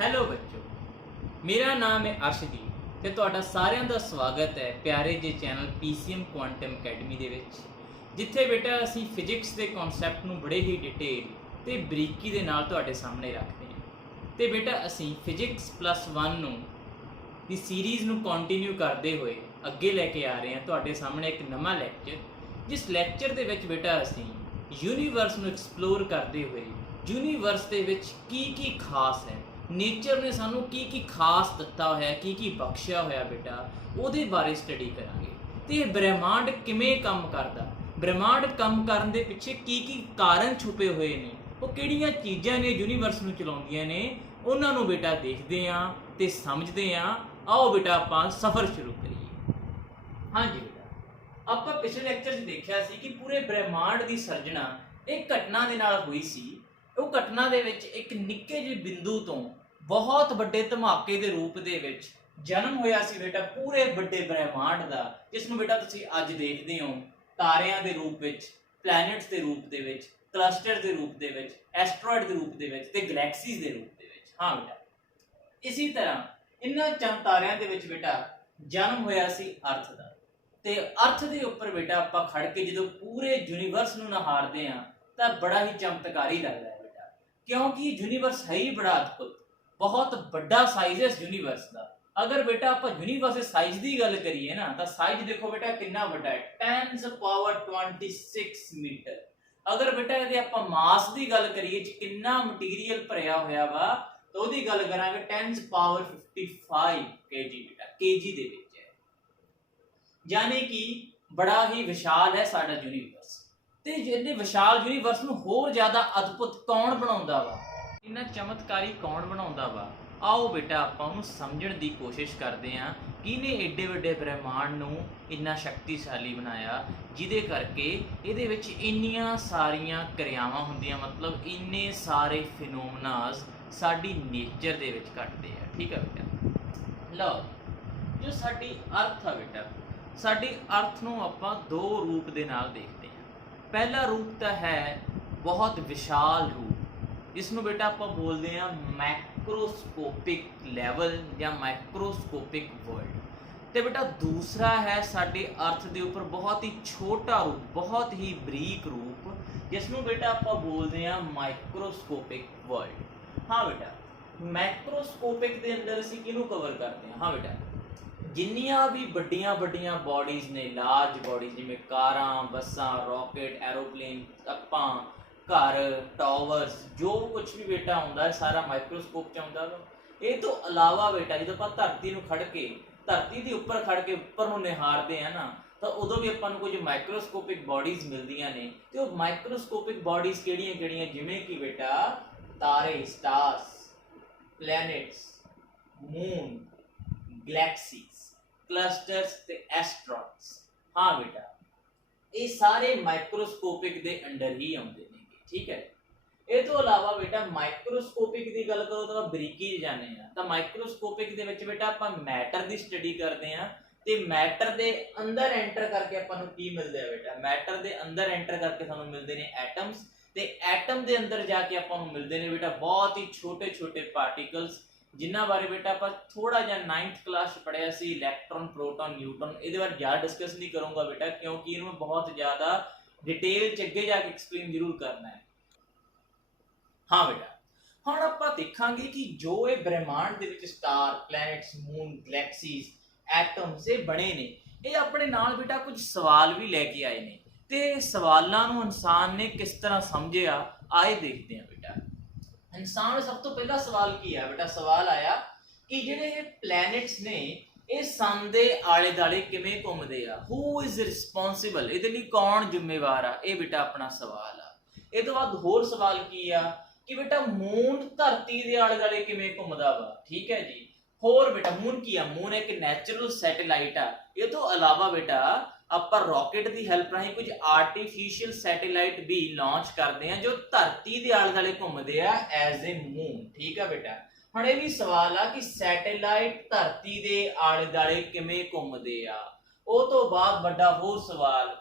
Hello ਬੱਚੋ, ਮੇਰਾ ਨਾਮ ਹੈ ਅਰਸ਼ਦੀਪ ਤੇ ਤੁਹਾਡਾ ਸਾਰਿਆਂ ਦਾ ਸਵਾਗਤ ਹੈ ਪਿਆਰੇ ਜਿਹੇ ਚੈਨਲ ਪੀਸੀਐਮ ਕੁਆਂਟਮ ਅਕੈਡਮੀ ਦੇ ਵਿੱਚ, ਜਿੱਥੇ ਬੇਟਾ ਅਸੀਂ ਫਿਜ਼ਿਕਸ ਦੇ ਕਨਸੈਪਟ ਨੂੰ ਬੜੇ ਹੀ ਡਿਟੇਲ ਤੇ ਬਰੀਕੀ ਦੇ ਨਾਲ ਤੁਹਾਡੇ ਸਾਹਮਣੇ ਰੱਖਦੇ ਹਾਂ। ਤੇ ਬੇਟਾ ਅਸੀਂ ਫਿਜ਼ਿਕਸ +1 ਨੂੰ ਦੀ ਸੀਰੀਜ਼ ਨੂੰ ਕੰਟੀਨਿਊ ਕਰਦੇ ਹੋਏ ਅੱਗੇ ਲੈ ਕੇ ਆ ਰਹੇ ਹਾਂ ਤੁਹਾਡੇ ਸਾਹਮਣੇ ਇੱਕ ਨਵਾਂ ਲੈਕਚਰ, ਜਿਸ ਲੈਕਚਰ ਦੇ ਵਿੱਚ ਬੇਟਾ ਅਸੀਂ ਯੂਨੀਵਰਸ ਨੂੰ ਐਕਸਪਲੋਰ ਕਰਦੇ ਹੋਏ ਯੂਨੀਵਰਸ ਦੇ ਵਿੱਚ ਕੀ ਖਾਸ ਹੈ, ਨੇਚਰ ਨੇ ਸਾਨੂੰ ਕੀ ਖਾਸ ਦਿੱਤਾ ਹੋਇਆ, ਕੀ ਬਖਸ਼ਿਆ ਹੋਇਆ ਬੇਟਾ, ਉਹਦੇ ਬਾਰੇ ਸਟੱਡੀ ਕਰਾਂਗੇ। ਤੇ ਇਹ ਬ੍ਰਹਿਮੰਡ ਕਿਵੇਂ ਕੰਮ ਕਰਦਾ, ਬ੍ਰਹਿਮੰਡ ਕੰਮ ਕਰਨ ਦੇ ਪਿੱਛੇ ਕੀ ਕਾਰਨ ਛੁਪੇ ਹੋਏ ਨੇ, ਉਹ ਕਿਹੜੀਆਂ ਚੀਜ਼ਾਂ ਨੇ ਯੂਨੀਵਰਸ ਨੂੰ ਚਲਾਉਂਦੀਆਂ ਨੇ, ਉਹਨਾਂ ਨੂੰ ਬੇਟਾ ਦੇਖਦੇ ਹਾਂ ਤੇ ਸਮਝਦੇ ਹਾਂ। ਆਓ ਬੇਟਾ ਆਪਾਂ ਸਫ਼ਰ ਸ਼ੁਰੂ ਕਰੀਏ। ਹਾਂਜੀ ਬੇਟਾ, ਆਪਾਂ ਪਿਛਲੇ ਲੈਕਚਰ 'ਚ ਦੇਖਿਆ ਸੀ ਕਿ ਪੂਰੇ ਬ੍ਰਹਿਮੰਡ ਦੀ ਸਿਰਜਣਾ ਇੱਕ ਘਟਨਾ ਦੇ ਨਾਲ ਹੋਈ ਸੀ। ਉਹ ਘਟਨਾ ਦੇ ਵਿੱਚ ਇੱਕ ਨਿੱਕੇ ਜਿਹੇ ਬਿੰਦੂ ਤੋਂ ਬਹੁਤ ਵੱਡੇ ਧਮਾਕੇ ਦੇ ਰੂਪ ਦੇ ਵਿੱਚ ਜਨਮ ਹੋਇਆ ਸੀ ਬੇਟਾ ਪੂਰੇ ਵੱਡੇ ਬ੍ਰਹਿਮੰਡ ਦਾ, ਜਿਸ ਨੂੰ ਬੇਟਾ ਤੁਸੀਂ ਅੱਜ ਦੇਖਦੇ ਹੋ ਤਾਰਿਆਂ ਦੇ ਰੂਪ ਵਿੱਚ, ਪਲੈਨਟਸ ਦੇ ਰੂਪ ਦੇ ਵਿੱਚ, ਕਲਸਟਰ ਦੇ ਰੂਪ ਦੇ ਵਿੱਚ, ਐਸਟਰੋਇਡ ਦੇ ਰੂਪ ਦੇ ਵਿੱਚ ਤੇ ਗਲੈਕਸੀਜ਼ ਦੇ ਰੂਪ ਦੇ ਵਿੱਚ। ਹਾਂ ਬੇਟਾ, ਇਸੇ ਤਰ੍ਹਾਂ ਇਹਨਾਂ ਚੰਦ ਤਾਰਿਆਂ ਦੇ ਵਿੱਚ ਬੇਟਾ ਜਨਮ ਹੋਇਆ ਸੀ ਅਰਥ ਦਾ। ਤੇ ਅਰਥ ਦੇ ਉੱਪਰ ਬੇਟਾ ਆਪਾਂ ਖੜ ਕੇ ਜਦੋਂ ਪੂਰੇ ਯੂਨੀਵਰਸ ਨੂੰ ਨਿਹਾਰਦੇ ਹਾਂ ਤਾਂ ਬੜਾ ਹੀ ਚਮਤਕਾਰੀ ਲੱਗਦਾ ਹੈ ਬੇਟਾ, ਕਿਉਂਕਿ ਯੂਨੀਵਰਸ ਹੈ ਹੀ ਬੜਾ ਅਦਭੁਤ, ਬਹੁਤ ਵੱਡਾ ਸਾਈਜ਼ ਹੈ ਇਸ ਯੂਨੀਵਰਸ ਦਾ। ਅਗਰ ਬੇਟਾ ਆਪਾਂ ਯੂਨੀਵਰਸ ਦੇ ਸਾਈਜ਼ ਦੀ ਗੱਲ ਕਰੀਏ ਨਾ, ਤਾਂ ਸਾਈਜ਼ ਦੇਖੋ ਬੇਟਾ ਕਿੰਨਾ ਵੱਡਾ ਹੈ, 10⁻26 ਮੀਟਰ। ਅਗਰ ਬੇਟਾ ਇਹਦੇ ਆਪਾਂ ਮਾਸ ਦੀ ਗੱਲ ਕਰੀਏ ਕਿ ਕਿੰਨਾ ਮਟੀਰੀਅਲ ਭਰਿਆ ਹੋਇਆ ਵਾ, ਤਾਂ ਉਹਦੀ ਗੱਲ ਕਰਾਂਗੇ 10⁻55 kg ਬੇਟਾ, kg ਦੇ ਵਿੱਚ ਹੈ, ਯਾਨੀ ਕਿ ਬੜਾ ਹੀ ਵਿਸ਼ਾਲ ਹੈ ਸਾਡਾ ਯੂਨੀਵਰਸ। ਤੇ ਜਿਹਦੇ ਵਿਸ਼ਾਲ ਯੂਨੀਵਰਸ ਨੂੰ ਹੋਰ ਜ਼ਿਆਦਾ ਅਦਭੁਤ ਕੌਣ ਬਣਾਉਂਦਾ ਵਾ, ਇੰਨਾ ਚਮਤਕਾਰੀ ਕੌਣ ਬਣਾਉਂਦਾ ਵਾ, ਆਓ ਬੇਟਾ ਆਪਾਂ ਉਹਨੂੰ ਸਮਝਣ ਦੀ ਕੋਸ਼ਿਸ਼ ਕਰਦੇ ਹਾਂ। ਕਿਹਨੇ ਏਡੇ ਵੱਡੇ ਬ੍ਰਹਿਮੰਡ ਨੂੰ ਇੰਨਾ ਸ਼ਕਤੀਸ਼ਾਲੀ ਬਣਾਇਆ, ਜਿਹਦੇ ਕਰਕੇ ਇਹਦੇ ਵਿੱਚ ਇੰਨੀਆਂ ਸਾਰੀਆਂ ਕਿਰਿਆਵਾਂ ਹੁੰਦੀਆਂ, ਮਤਲਬ ਇੰਨੇ ਸਾਰੇ ਫਿਨੋਮਨਾਸ ਸਾਡੀ ਨੇਚਰ ਦੇ ਵਿੱਚ ਘਟਦੇ ਆ। ਠੀਕ ਹੈ ਬੇਟਾ, ਲਓ ਜੋ ਸਾਡੀ ਅਰਥ ਆ ਬੇਟਾ, ਸਾਡੀ ਅਰਥ ਨੂੰ ਆਪਾਂ ਦੋ ਰੂਪ ਦੇ ਨਾਲ ਦੇਖਦੇ ਹਾਂ। ਪਹਿਲਾ ਰੂਪ ਤਾਂ ਹੈ ਬਹੁਤ ਵਿਸ਼ਾਲ ਰੂਪ, ਇਸ ਨੂੰ ਬੇਟਾ ਆਪਾਂ ਬੋਲਦੇ ਹਾਂ ਮੈਕਰੋਸਕੋਪਿਕ ਲੈਵਲ ਜਾਂ ਮਾਈਕਰੋਸਕੋਪਿਕ ਵਰਲਡ। ਤੇ ਬੇਟਾ ਦੂਸਰਾ ਹੈ ਸਾਡੇ ਅਰਥ ਦੇ ਉੱਪਰ ਬਹੁਤ ਹੀ ਛੋਟਾ ਰੂਪ, ਬਹੁਤ ਹੀ ਬਰੀਕ ਰੂਪ, ਜਿਸ ਨੂੰ ਬੇਟਾ ਆਪਾਂ ਬੋਲਦੇ ਹਾਂ ਮਾਈਕਰੋਸਕੋਪਿਕ ਵਰਲਡ। ਹਾਂ ਬੇਟਾ, ਮੈਕਰੋਸਕੋਪਿਕ ਦੇ ਅੰਦਰ ਅਸੀਂ ਕਿਹਨੂੰ ਕਵਰ ਕਰਦੇ ਹਾਂ? ਹਾਂ ਬੇਟਾ, ਜਿੰਨੀਆਂ ਵੀ ਵੱਡੀਆਂ ਬਾਡੀਜ਼ ਨੇ, ਲਾਰਜ ਬਾਡੀਜ਼, ਜਿਵੇਂ ਕਾਰਾਂ, ਬੱਸਾਂ, ਰੌਕਟ, ਐਰੋਪਲੇਨ, ਆਪਾਂ ਘਰ, ਟਾਵਰਸ, ਜੋ ਕੁਝ ਵੀ ਬੇਟਾ ਆਉਂਦਾ ਸਾਰਾ ਮਾਈਕਰੋਸਕੋਪ 'ਚ ਆਉਂਦਾ ਵਾ। ਇਹ ਤੋਂ ਇਲਾਵਾ ਬੇਟਾ ਜਦੋਂ ਆਪਾਂ ਧਰਤੀ ਨੂੰ ਖੜ ਕੇ, ਧਰਤੀ ਦੇ ਉੱਪਰ ਖੜ ਕੇ ਉੱਪਰ ਨੂੰ ਨਿਹਾਰਦੇ ਆ ਨਾ, ਤਾਂ ਉਦੋਂ ਵੀ ਆਪਾਂ ਨੂੰ ਕੁਝ ਮਾਈਕਰੋਸਕੋਪਿਕ ਬਾਡੀਜ਼ ਮਿਲਦੀਆਂ ਨੇ। ਤੇ ਉਹ ਮਾਈਕਰੋਸਕੋਪਿਕ ਬਾਡੀਜ਼ ਕਿਹੜੀਆਂ, ਜਿਵੇਂ ਕਿ ਬੇਟਾ ਤਾਰੇ, ਸਟਾਰਸ, ਪਲੈਨਟਸ, ਮੂਨ, ਗਲੈਕਸੀਜ਼, ਕਲਸਟਰਸ ਤੇ ਐਸਟਰੋਇਡਸ। ਹਾਂ ਬੇਟਾ, ਇਹ ਸਾਰੇ ਮਾਈਕਰੋਸਕੋਪਿਕ ਦੇ ਅੰਡਰ ਹੀ ਆਉਂਦੇ ਨੇ। ਠੀਕ ਹੈ, ਇਹ ਤੋਂ ਇਲਾਵਾ ਬੇਟਾ ਮਾਈਕਰੋਸਕੋਪਿਕ ਦੀ ਗੱਲ ਕਰੋ ਤਾਂ ਬਰੀਕੀ 'ਚ ਜਾਂਦੇ ਆ, ਤਾਂ ਮਾਈਕਰੋਸਕੋਪਿਕ ਦੇ ਵਿੱਚ ਬੇਟਾ ਆਪਾਂ ਮੈਟਰ ਦੀ ਸਟੱਡੀ ਕਰਦੇ ਆ। ਤੇ ਮੈਟਰ ਦੇ ਅੰਦਰ ਐਂਟਰ ਕਰਕੇ ਆਪਾਂ ਨੂੰ ਕੀ ਮਿਲਦਾ ਹੈ ਬੇਟਾ? ਮੈਟਰ ਦੇ ਅੰਦਰ ਐਂਟਰ ਕਰਕੇ ਸਾਨੂੰ ਮਿਲਦੇ ਨੇ ਐਟਮਸ, ਤੇ ਐਟਮ ਦੇ ਅੰਦਰ ਜਾ ਕੇ ਆਪਾਂ ਨੂੰ ਮਿਲਦੇ ਨੇ ਬੇਟਾ ਬਹੁਤ ਹੀ ਛੋਟੇ ਪਾਰਟੀਕਲਸ, ਜਿਨ੍ਹਾਂ ਬਾਰੇ ਬੇਟਾ ਆਪਾਂ ਥੋੜਾ ਜਿਹਾ 9th ਕਲਾਸ 'ਚ ਪੜ੍ਹਿਆ ਸੀ, ਇਲੈਕਟ੍ਰੋਨ, ਪ੍ਰੋਟੋਨ, ਨਿਊਟ੍ਰੋਨ। ਇਹਦੇ ਬਾਰੇ ਜ਼ਿਆਦਾ ਡਿਸਕਸ ਨਹੀਂ ਕਰੂੰਗਾ ਬੇਟਾ, ਕਿਉਂਕਿ ਇਹਨੂੰ ਬਹੁਤ ਜ਼ਿਆਦਾ ਡਿਟੇਲ 'ਚ ਅੱਗੇ ਜਾ ਕੇ ਐਕਸਪਲੇਨ ਜ਼ਰੂਰ ਕਰਨਾ ਹੈ। ਹਾਂ ਬੇਟਾ, ਹੁਣ ਆਪਾਂ ਦੇਖਾਂਗੇ ਕਿ ਜੋ ਇਹ ਬ੍ਰਹਿਮੰਡ ਦੇ ਵਿੱਚ ਸਟਾਰ, ਪਲੈਨਟਸ, ਮੂਨ, ਗਲੈਕਸੀਜ਼, ਐਟਮਸ ਇਹ ਬਣੇ ਨੇ, ਇਹ ਆਪਣੇ ਨਾਲ ਬੇਟਾ ਕੁਝ ਸਵਾਲ ਵੀ ਲੈ ਕੇ ਆਏ ਨੇ। ਤੇ ਸਵਾਲਾਂ ਨੂੰ ਇਨਸਾਨ ਨੇ ਕਿਸ ਤਰ੍ਹਾਂ ਸਮਝਿਆ, ਆਏ ਦੇਖਦੇ ਹਾਂ ਬੇਟਾ। ਇਨਸਾਨ ਦਾ ਸਭ ਤੋਂ ਪਹਿਲਾ ਸਵਾਲ ਕੀ ਹੈ ਬੇਟਾ? ਸਵਾਲ ਆਇਆ ਕਿ ਜਿਹੜੇ ਇਹ ਪਲੈਨਟਸ ਨੇ ਇਹ ਸਨ ਦੇ ਆਲੇ ਦੁਆਲੇ ਕਿਵੇਂ ਘੁੰਮਦੇ ਆ, ਹੂ ਇਜ਼ ਰਿਸਪੌਂਸਿਬਲ, ਇਹਦੇ ਲਈ ਕੌਣ ਜ਼ਿੰਮੇਵਾਰ ਆ? ਇਹ ਬੇਟਾ ਆਪਣਾ ਸਵਾਲ ਆ। ਇਹ ਤੋਂ ਬਾਅਦ ਹੋਰ ਸਵਾਲ ਕੀ ਆ ਕਿ ਬੇਟਾ ਮੂਨ ਧਰਤੀ ਦੇ ਆਲੇ ਦੁਆਲੇ ਕਿਵੇਂ ਘੁੰਮਦਾ ਵਾ? ਠੀਕ ਹੈ ਜੀ। ਹੋਰ ਬੇਟਾ ਮੂਨ ਕੀ ਆ? ਮੂਨ ਇੱਕ ਨੈਚੁਰਲ ਸੈਟੇਲਾਈਟ ਆ। ਇਹ ਤੋਂ ਇਲਾਵਾ ਬੇਟਾ ਆਪਾਂ ਰਾਕਟ ਦੀ ਹੈਲਪ ਰਾਹੀਂ ਕੁਝ ਆਰਟੀਫੀਸ਼ੀਅਲ ਸੈਟੇਲਾਈਟ ਵੀ ਲਾਂਚ ਕਰਦੇ ਆ, ਜੋ ਧਰਤੀ ਦੇ ਆਲੇ ਦੁਆਲੇ ਘੁੰਮਦੇ ਆ ਐਜ਼ ਏ ਮੂਨ। ਠੀਕ ਆ ਬੇਟਾ, ਹੁਣ ਇਹ ਵੀ ਸਵਾਲ ਆ ਕਿ ਸੈਟੇਲਾਈਟ ਧਰਤੀ ਦੇ ਆਲੇ ਦੁਆਲੇ ਕਿਵੇਂ ਘੁੰਮਦੇ ਆ। ਉਹ ਤੋਂ ਬਾਅਦ ਵੱਡਾ ਹੋਰ ਸਵਾਲ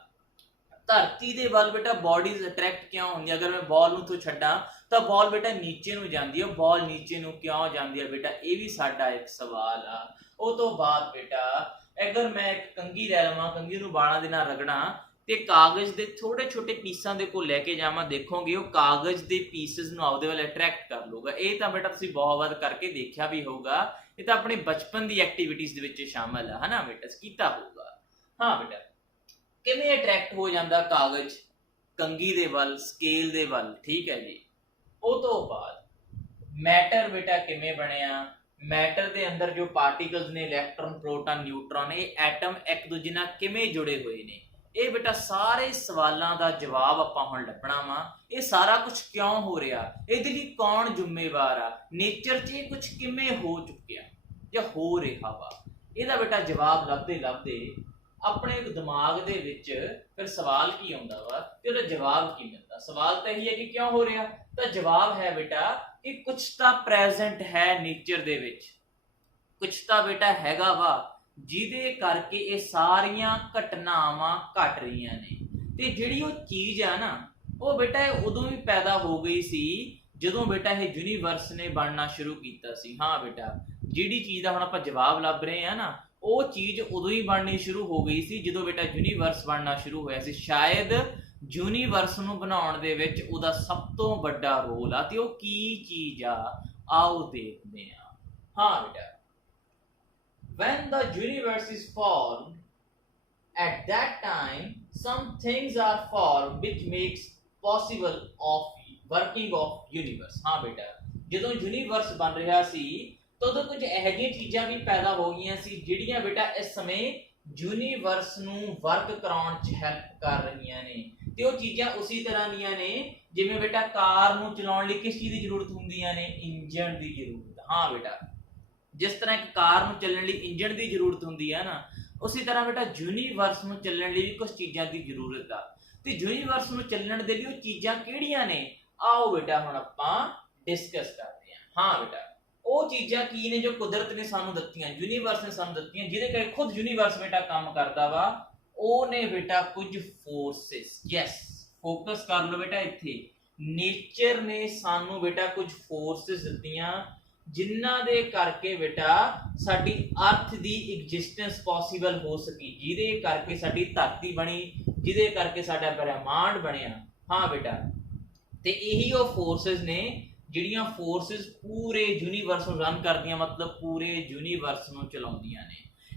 ਧਰਤੀ ਦੇ ਵੱਲ ਬੇਟਾ ਬੋਡੀਜ਼ ਅਟਰੈਕਟ ਕਿਉਂ ਹੁੰਦੀਆਂ? ਅਗਰ ਮੈਂ ਬਾਲ ਨੂੰ ਤੋਂ ਛੱਡਾਂ ਤਾਂ ਬਾਲ ਬੇਟਾ ਨੀਚੇ ਨੂੰ ਜਾਂਦੀ ਹੈ। ਬਾਲ ਨੀਚੇ ਨੂੰ ਕਿਉਂ ਜਾਂਦੀ ਹੈ ਬੇਟਾ? ਇਹ ਵੀ ਸਾਡਾ ਇੱਕ ਸਵਾਲ ਆ। ਉਹ ਤੋਂ ਬਾਅਦ ਬੇਟਾ ਅਗਰ ਮੈਂ ਇੱਕ ਕੰਘੀ ਲੈ ਲਵਾਂ, ਕੰਘੀ ਨੂੰ ਵਾਲਾਂ ਦੇ ਨਾਲ ਰਗੜਾਂ ਤੇ ਕਾਗਜ਼ ਦੇ ਛੋਟੇ ਛੋਟੇ ਪੀਸਾਂ ਦੇ ਕੋਲ ਲੈ ਕੇ ਜਾਵਾਂ, ਦੇਖੋਗੇ ਉਹ ਕਾਗਜ਼ ਦੇ ਪੀਸਸ ਨੂੰ ਆਪਦੇ ਵੱਲ ਅਟਰੈਕਟ ਕਰ ਲੂਗਾ। ਇਹ ਤਾਂ ਬੇਟਾ ਤੁਸੀਂ ਬਹੁਤ ਵਾਰ ਕਰਕੇ ਦੇਖਿਆ ਵੀ ਹੋਊਗਾ। ਇਹ ਤਾਂ ਆਪਣੇ ਬਚਪਨ ਦੀ ਐਕਟੀਵਿਟੀਜ਼ ਦੇ ਵਿੱਚ ਸ਼ਾਮਲ ਆ, ਹਨਾ ਬੇਟਾ? ਕੀਤਾ ਹੋਊਗਾ। ਹਾਂ ਬੇਟਾ, ਕਿਵੇਂ ਅਟਰੈਕਟ ਹੋ ਜਾਂਦਾ ਕਾਗਜ਼ ਕੰਘੀ ਦੇ ਵੱਲ, ਸਕੇਲ ਦੇ ਵੱਲ? ਠੀਕ ਹੈ ਜੀ। ਉਹ ਤੋਂ ਬਾਅਦ ਮੈਟਰ ਬੇਟਾ ਕਿਵੇਂ ਬਣਿਆ? ਮੈਟਰ ਦੇ ਅੰਦਰ ਜੋ ਪਾਰਟੀਕਲਸ ਨੇ, ਇਲੈਕਟ੍ਰੋਨ, ਪ੍ਰੋਟੋਨ, ਨਿਊਟਰੋਨ, ਇਹ ਐਟਮ ਇੱਕ ਦੂਜੇ ਨਾਲ ਕਿਵੇਂ ਜੁੜੇ ਹੋਏ ਨੇ? ਇਹ ਬੇਟਾ ਸਾਰੇ ਸਵਾਲਾਂ ਦਾ ਜਵਾਬ ਆਪਾਂ ਹੁਣ ਲੱਭਣਾ ਵਾ। ਇਹ ਸਾਰਾ ਕੁਝ ਕਿਉਂ ਹੋ ਰਿਹਾ? ਇਹਦੇ ਲਈ ਕੌਣ ਜ਼ਿੰਮੇਵਾਰ ਆ? ਨੇਚਰ 'ਚ ਇਹ ਕੁਝ ਕਿਵੇਂ ਹੋ ਚੁੱਕਿਆ ਜਾਂ ਹੋ ਰਿਹਾ ਵਾ? ਇਹਦਾ ਬੇਟਾ ਜਵਾਬ ਲੱਭਦੇ ਲੱਭਦੇ ਆਪਣੇ ਦਿਮਾਗ ਦੇ ਵਿੱਚ ਫਿਰ ਸਵਾਲ ਕੀ ਆਉਂਦਾ ਵਾ ਤੇ ਉਹਦਾ ਜਵਾਬ ਕੀ ਮਿਲਦਾ? ਸਵਾਲ ਤਾਂ ਇਹੀ ਹੈ ਕਿ ਕਿਉਂ ਹੋ ਰਿਹਾ, ਤਾਂ ਜਵਾਬ ਹੈ ਬੇਟਾ ਕਿ ਕੁਝ ਤਾਂ ਪ੍ਰੈਜ਼ੈਂਟ ਹੈ ਨੇਚਰ ਦੇ ਵਿੱਚ, ਕੁਝ ਤਾਂ ਬੇਟਾ ਹੈਗਾ ਵਾ ਜਿਹਦੇ ਕਰਕੇ ਇਹ ਸਾਰੀਆਂ ਘਟਨਾਵਾਂ ਘਟ ਰਹੀਆਂ ਨੇ। ਤੇ ਜਿਹੜੀ ਉਹ ਚੀਜ਼ ਆ ਨਾ, ਉਹ ਬੇਟਾ ਉਦੋਂ ਵੀ ਪੈਦਾ ਹੋ ਗਈ ਸੀ ਜਦੋਂ ਬੇਟਾ ਇਹ ਯੂਨੀਵਰਸ ਨੇ ਬਣਨਾ ਸ਼ੁਰੂ ਕੀਤਾ ਸੀ। ਹਾਂ ਬੇਟਾ, ਜਿਹੜੀ ਚੀਜ਼ ਦਾ ਹੁਣ ਆਪਾਂ ਜਵਾਬ ਲੱਭ ਰਹੇ ਆ ਨਾ, ਉਹ ਚੀਜ਼ ਉਦੋਂ ਹੀ ਬਣਨੀ ਸ਼ੁਰੂ ਹੋ ਗਈ ਸੀ ਜਦੋਂ ਬੇਟਾ ਯੂਨੀਵਰਸ ਬਣਨਾ ਸ਼ੁਰੂ ਹੋਇਆ ਸੀ। ਸ਼ਾਇਦ ਯੂਨੀਵਰਸ ਨੂੰ ਬਣਾਉਣ ਦੇ ਵਿੱਚ ਉਹਦਾ ਸਭ ਤੋਂ ਵੱਡਾ ਰੋਲ ਆ। ਤੇ ਉਹ ਕੀ ਚੀਜ਼ ਆ, ਆਓ ਦੇਖਦੇ ਆ। ਹਾਂ ਬੇਟਾ, when the universe is formed, at that time some things are formed which makes possible of working of universe। ਹਾਂ ਬੇਟਾ, ਜਦੋਂ ਯੂਨੀਵਰਸ ਬਣ ਰਿਹਾ ਸੀ ਤਾਂ ਉਦੋਂ ਕੁਝ ਇਹੋ ਜਿਹੀਆਂ ਚੀਜ਼ਾਂ ਵੀ ਪੈਦਾ ਹੋ ਗਈਆਂ ਸੀ ਜਿਹੜੀਆਂ ਬੇਟਾ ਇਸ ਸਮੇਂ ਯੂਨੀਵਰਸ ਨੂੰ ਵਰਕ ਕਰਾਉਣ 'ਚ ਹੈਲਪ ਕਰ ਰਹੀਆਂ ਨੇ। ਤੇ ਉਹ ਚੀਜ਼ਾਂ ਉਸੇ ਤਰ੍ਹਾਂ ਦੀਆਂ ਨੇ ਜਿਵੇਂ ਬੇਟਾ ਕਾਰ ਨੂੰ ਚਲਾਉਣ ਲਈ ਕਿਸ ਚੀਜ਼ ਦੀ ਜ਼ਰੂਰਤ ਹੁੰਦੀਆਂ ਨੇ? ਇੰਜਣ ਦੀ ਜ਼ਰੂਰਤ। ਹਾਂ ਬੇਟਾ, ਜਿਸ ਤਰ੍ਹਾਂ ਇੱਕ ਕਾਰ ਨੂੰ ਚੱਲਣ ਲਈ ਇੰਜਣ ਦੀ ਜ਼ਰੂਰਤ ਹੁੰਦੀ ਹੈ ਨਾ, ਉਸੇ ਤਰ੍ਹਾਂ ਬੇਟਾ ਯੂਨੀਵਰਸ ਨੂੰ ਚੱਲਣ ਲਈ ਵੀ ਕੁਝ ਚੀਜ਼ਾਂ ਦੀ ਜ਼ਰੂਰਤ ਆ। ਤੇ ਯੂਨੀਵਰਸ ਨੂੰ ਚੱਲਣ ਦੇ ਲਈ ਉਹ ਚੀਜ਼ਾਂ ਕਿਹੜੀਆਂ ਨੇ? ਆਓ ਬੇਟਾ ਹੁਣ ਆਪਾਂ ਡਿਸਕਸ ਕਰਦੇ ਹਾਂ। ਹਾਂ ਬੇਟਾ, ਉਹ ਚੀਜ਼ਾਂ ਕੀ ਨੇ ਜੋ ਕੁਦਰਤ ਨੇ ਸਾਨੂੰ ਦਿੱਤੀਆਂ, ਯੂਨੀਵਰਸ ਨੇ ਸਾਨੂੰ ਦਿੱਤੀਆਂ, ਜਿਹਦੇ ਕਰਕੇ ਖੁਦ ਯੂਨੀਵਰਸ ਬੇਟਾ ਕੰਮ ਕਰਦਾ ਵਾ? ਉਹ ਨੇ ਬੇਟਾ ਕੁਝ ਫੋਰਸਿਸ। ਯੈਸ, ਫੋਕਸ ਕਰ ਲਓ ਬੇਟਾ ਇੱਥੇ। ਨੇਚਰ ਨੇ ਸਾਨੂੰ ਬੇਟਾ ਕੁਝ ਫੋਰਸਿਸ ਦਿੱਤੀਆਂ ਜਿਨ੍ਹਾਂ ਦੇ ਕਰਕੇ ਬੇਟਾ ਸਾਡੀ ਅਰਥ ਦੀ ਐਗਜ਼ਿਸਟੈਂਸ ਪੋਸੀਬਲ ਹੋ ਸਕੀ, ਜਿਹਦੇ ਕਰਕੇ ਸਾਡੀ ਧਰਤੀ ਬਣੀ, ਜਿਹਦੇ ਕਰਕੇ ਸਾਡਾ ਬ੍ਰਹਿਮੰਡ ਬਣਿਆ। ਹਾਂ ਬੇਟਾ, ਤੇ ਇਹੀ ਉਹ ਫੋਰਸਿਸ ਨੇ ਜਿਹੜੀਆਂ ਫੋਰਸਿਸ ਪੂਰੇ ਯੂਨੀਵਰਸ ਨੂੰ ਰਨ ਕਰਦੀਆਂ, ਮਤਲਬ ਪੂਰੇ ਯੂਨੀਵਰਸ ਨੂੰ ਚਲਾਉਂਦੀਆਂ ਨੇ।